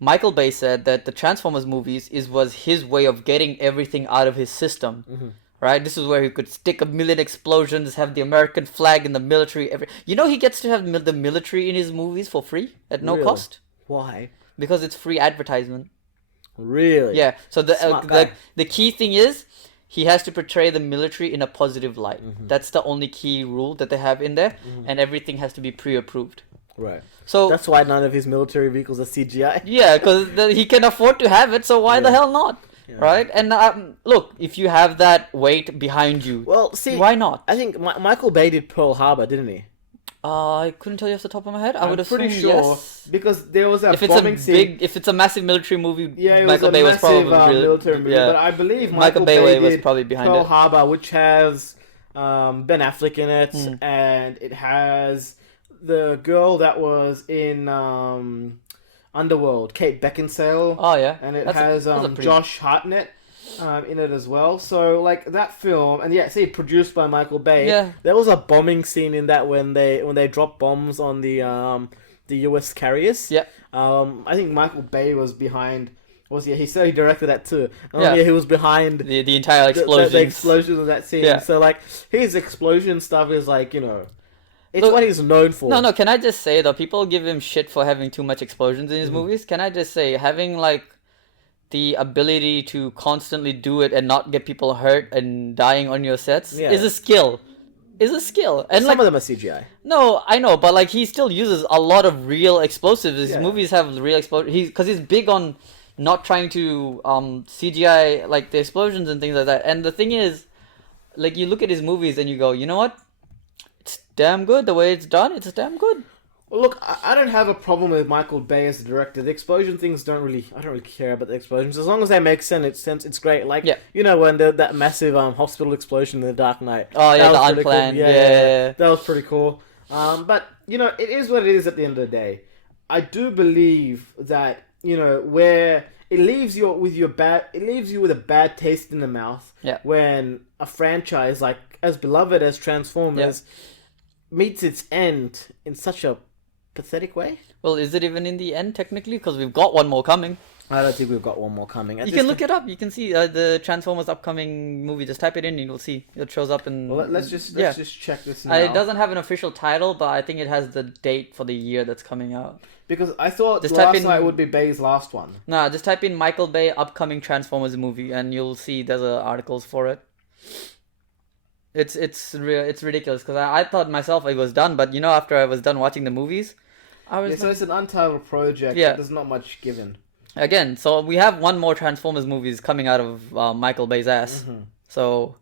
Michael Bay said that the Transformers movies was his way of getting everything out of his system. Mm-hmm. Right, this is where he could stick 1 million explosions, have the American flag in the military. He gets to have the military in his movies for free at no cost. Why? Because it's free advertisement. Really? Yeah. So the key thing is he has to portray the military in a positive light. Mm-hmm. That's the only key rule that they have in there, and everything has to be pre-approved. Right. So that's why none of his military vehicles are CGI. Yeah, because he can afford to have it. So why the hell not? Yeah. Right? And look, if you have that weight behind you, well, see, why not? I think Michael Bay did Pearl Harbor, didn't he? I couldn't tell you off the top of my head. I would pretty assume sure yes. Because there was bombing scene. If it's a massive military movie, Michael Bay was probably military movie. But I believe Michael Bay was probably behind Pearl Harbor, which has Ben Affleck in it, and it has the girl that was in Underworld, Kate Beckinsale. Oh yeah, and it has Josh Hartnett in it as well. So like that film, and produced by Michael Bay. Yeah, there was a bombing scene in that when they dropped bombs on the U.S. carriers. Yeah, I think Michael Bay was behind. He said he directed that too. He was behind the entire explosions. The explosions of that scene. Yeah. So like his explosion stuff is like it's what he's known for. No, can I just say though, people give him shit for having too much explosions in his movies. Can I just say, having like the ability to constantly do it and not get people hurt and dying on your sets is a skill. And some of them are CGI. No, I know, but like he still uses a lot of real explosives. His movies have real explosives. Because he's big on not trying to CGI like the explosions and things like that. And the thing is, like, you look at his movies and you go, you know what? It's damn good the way it's done. It's damn good. Well, look, I don't have a problem with Michael Bay as the director. The explosion things I don't really care about the explosions. As long as they make sense, it's great. Like, you know, when that massive hospital explosion in The Dark Knight. Oh, yeah, the unplanned. Cool. Yeah. That was pretty cool. But, you know, it is what it is at the end of the day. I do believe that, you know, where it leaves you with a bad taste in the mouth when a franchise like as beloved as Transformers meets its end in such a pathetic way. Well, is it even in the end technically? Because we've got one more coming. I don't think we've got one more coming. You can look it up. You can see the Transformers upcoming movie. Just type it in and you'll see. It shows up in... Well, let's just check this now. It doesn't have an official title, but I think it has the date for the year that's coming out. Because I thought Last Night would be Bay's last one. Nah, just type in Michael Bay upcoming Transformers movie and you'll see there's articles for it. It's ridiculous because I thought myself it was done, but you know, after I was done watching the movies, so it's an untitled project. Yeah, there's not much given. Again, so we have one more Transformers movies coming out of Michael Bay's ass. Mm-hmm. So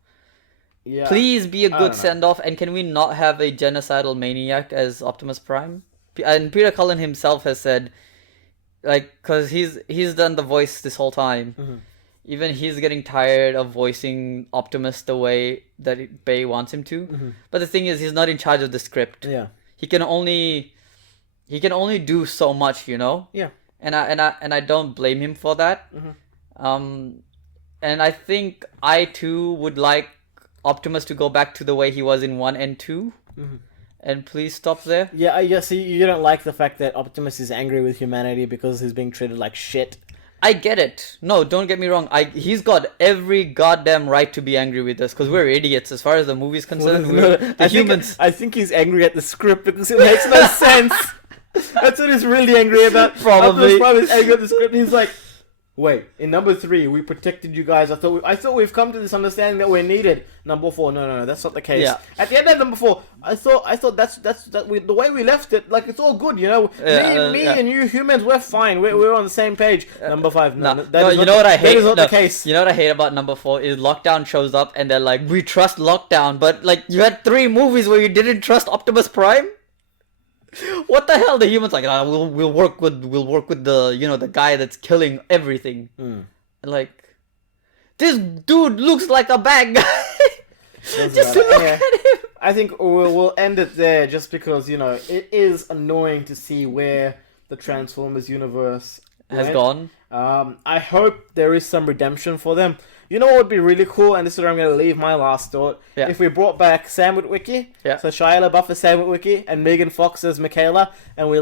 please be a good send off, and can we not have a genocidal maniac as Optimus Prime? And Peter Cullen himself has said, like, because he's done the voice this whole time. Mm-hmm. Even he's getting tired of voicing Optimus the way that Bay wants him to. Mm-hmm. But the thing is, he's not in charge of the script. Yeah, he can only do so much, you know. Yeah, and I don't blame him for that. Mm-hmm. And I think I too would like Optimus to go back to the way he was in 1 and 2. Mm-hmm. And please stop there. Yeah. So you don't like the fact that Optimus is angry with humanity because he's being treated like shit. I get it. No, don't get me wrong. He's got every goddamn right to be angry with us because we're idiots as far as the movie's concerned. I think he's angry at the script because it makes no sense. That's what he's really angry about. Probably. He's angry at the script. He's like, wait, in number 3, we protected you guys. I thought we've come to this understanding that we're needed. Number 4, no, that's not the case. Yeah. At the end of number 4, I thought that's the way we left it. Like, it's all good, you know. Me and you humans, we're fine. We're on the same page. Number 5, you know what I hate? That is not the case. You know what I hate about number 4 is Lockdown shows up and they're like, we trust Lockdown, but like you had 3 movies where you didn't trust Optimus Prime. What the hell? The humans like, we'll work with the the guy that's killing everything. Like, this dude looks like a bad guy. Just to look at him. I think we'll end it there, just because it is annoying to see where the Transformers universe has gone. I hope there is some redemption for them. You know what would be really cool, and this is where I'm going to leave my last thought. Yeah. If we brought back Sam Witwicky, so Shia LaBeouf as Sam Witwicky, and Megan Fox as Michaela, and we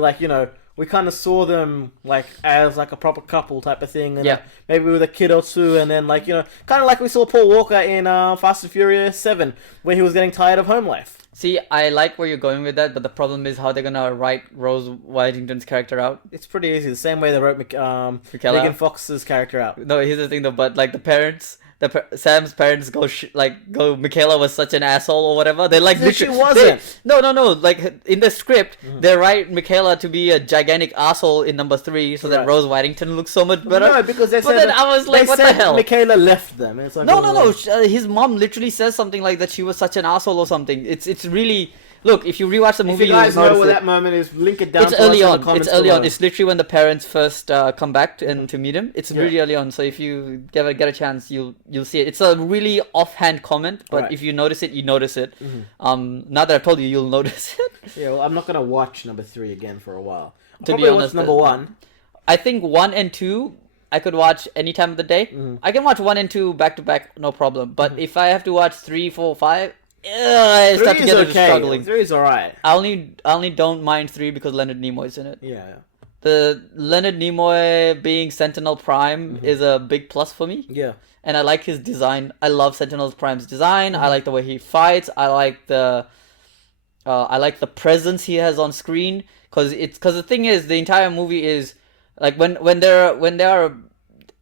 we kind of saw them as a proper couple type of thing, and maybe with a kid or two, and then kind of like we saw Paul Walker in Fast and Furious 7, where he was getting tired of home life. See, I like where you're going with that, but the problem is how they're gonna write Rose Whitington's character out. It's pretty easy. The same way they wrote Megan Fox's character out. No, here's the thing though, but the parents, Sam's parents go Michaela was such an asshole or whatever. They she wasn't. No. In the script, they write Michaela to be a gigantic asshole in number 3, so that Rose Whitington looks so much better. No, because they said. But then I was like, what the hell? Michaela left them. It's like, no. His mom literally says something like that. She was such an asshole or something. It's really. Look, if you rewatch the movie, if you guys know where that moment is, link it down. It's early on. It's early on. It's literally when the parents first come back to meet him. It's really early on. So if you get a chance, you'll see it. It's a really offhand comment, but if you notice it, you notice it. Mm-hmm. Now that I've told you, you'll notice it. Yeah, well, I'm not gonna watch number 3 again for a while. To be honest, number 1. I think 1 and 2 I could watch any time of the day. Mm-hmm. I can watch 1 and 2 back to back, no problem. But if I have to watch 3, 4, 5. I start to get struggling. 3 is alright. I only don't mind 3 because Leonard Nimoy's in it. Yeah. The Leonard Nimoy being Sentinel Prime is a big plus for me. Yeah. And I like his design. I love Sentinel Prime's design. I like the way he fights. I like the presence he has on screen. Because the thing is, the entire movie is like when there are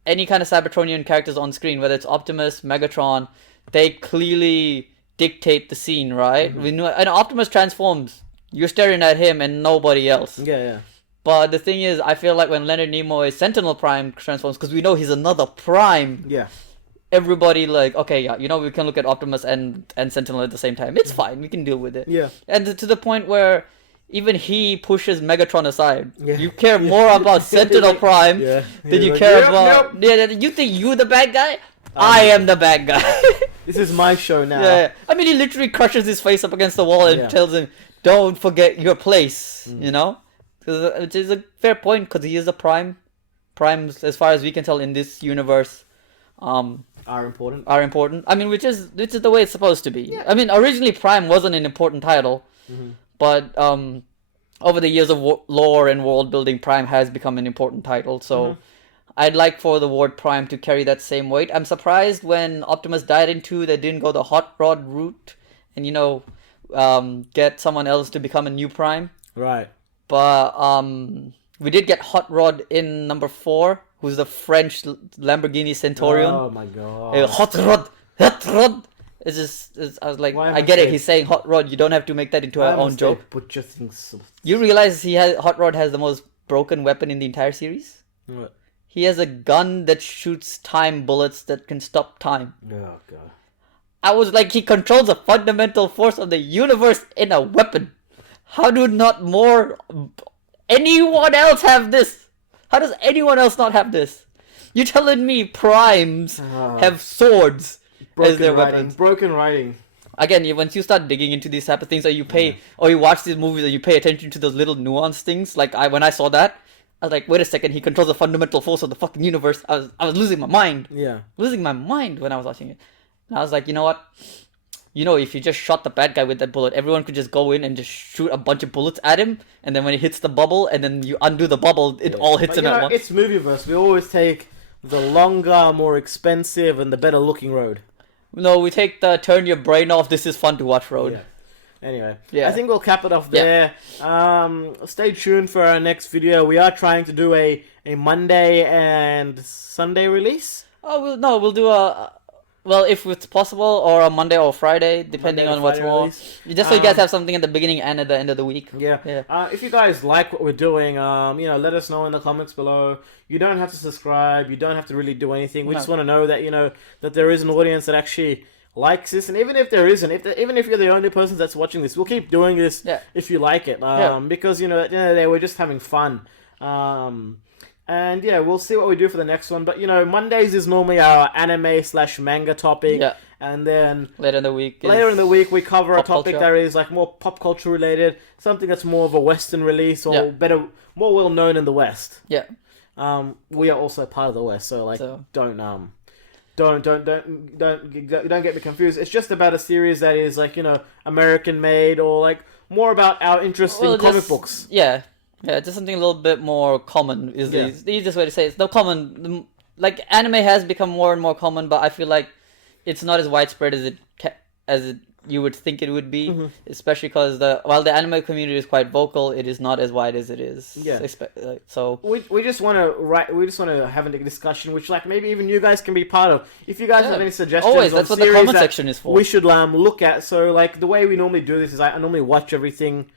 any kind of Cybertronian characters on screen, whether it's Optimus, Megatron, they clearly dictate the scene, right? We know, and Optimus transforms. You're staring at him and nobody else. Yeah. But the thing is, I feel like when Leonard Nimoy Sentinel Prime transforms, because we know he's another Prime. Yeah. Everybody like, okay, yeah, we can look at Optimus and Sentinel at the same time. It's fine. We can deal with it. Yeah. And to the point where even he pushes Megatron aside. Yeah. You care more about Sentinel Prime than you care about... Yeah, you think you're the bad guy? I am the bad guy. This is my show now. Yeah. I mean, he literally crushes his face up against the wall and tells him, don't forget your place, Which is a fair point, because he is a Prime. Primes, as far as we can tell in this universe, are important. I mean, which is the way it's supposed to be. Yeah. I mean, originally Prime wasn't an important title, but over the years of lore and world building, Prime has become an important title. So I'd like for the word Prime to carry that same weight. I'm surprised when Optimus died in 2, they didn't go the Hot Rod route and get someone else to become a new Prime. Right. But we did get Hot Rod in number 4, who's the French Lamborghini Centurion. Oh my god. Hot Rod! Hot Rod! I was like, I get it, he's saying Hot Rod, you don't have to make that into our own joke. Butcher things. You realize Hot Rod has the most broken weapon in the entire series? What? He has a gun that shoots time bullets that can stop time. Oh god. I was like, he controls a fundamental force of the universe in a weapon. How do not anyone else have this? How does anyone else not have this? You're telling me Primes have swords as their weapons? Broken writing. Again, once you start digging into these type of things, or you watch these movies, and you pay attention to those little nuanced things. Like when I saw that, I was like, wait a second, he controls the fundamental force of the fucking universe. I was losing my mind. Yeah. Losing my mind when I was watching it. And I was like, you know what? If you just shot the bad guy with that bullet, everyone could just go in and just shoot a bunch of bullets at him, and then when it hits the bubble, and then you undo the bubble, it all hits him at once. It's Movieverse. We always take the longer, more expensive, and the better looking road. No, we take the turn your brain off, this is fun to watch road. Yeah. Anyway, I think we'll cap it off there. Stay tuned for our next video. We are trying to do a Monday and Sunday release. We'll do if it's possible, or a Monday or Friday, depending on what's more. Just so you guys have something at the beginning and at the end of the week. Yeah. If you guys like what we're doing, let us know in the comments below. You don't have to subscribe. You don't have to really do anything. We just want to know that that there is an audience that actually likes this, and even if there isn't, even if you're the only person that's watching this, we'll keep doing this if you like it. Because at the end of the day, we're just having fun. And we'll see what we do for the next one. But Mondays is normally our anime/manga topic. Yeah. And then later in the week we cover a topic that is like more pop culture related, something that's more of a Western release or better, more well known in the West. Yeah. We are also part of the West, so don't get me confused. It's just about a series that is American made, or more about our interest in comic books. Yeah, just something a little bit more common is the easiest way to say it. It's no common. Anime has become more and more common, but I feel like it's not as widespread as you would think it would be, especially because while the anime community is quite vocal, it is not as wide as it is. Yeah. So we just want to have a discussion, which maybe even you guys can be part of. If you guys have any suggestions, always that's what the comment section is for. We should look at. So the way we normally do this is I normally watch everything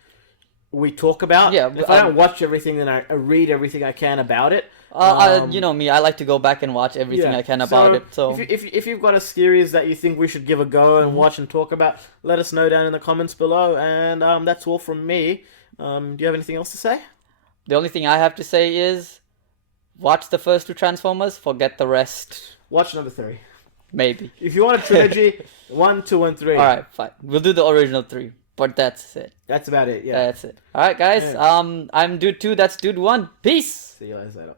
we talk about. Yeah. If I don't watch everything, then I read everything I can about it. You know me, I like to go back and watch everything I can about it. So if you've got a series that you think we should give a go and watch and talk about, let us know down in the comments below. And that's all from me. Do you have anything else to say? The only thing I have to say is, watch the first 2 Transformers, forget the rest. Watch number 3. Maybe. If you want a trilogy, 1, 2, and 3. Alright, fine. We'll do the original 3. But that's it. That's about it, yeah. That's it. Alright, guys. I'm Dude 2, that's Dude 1. Peace! See you guys later.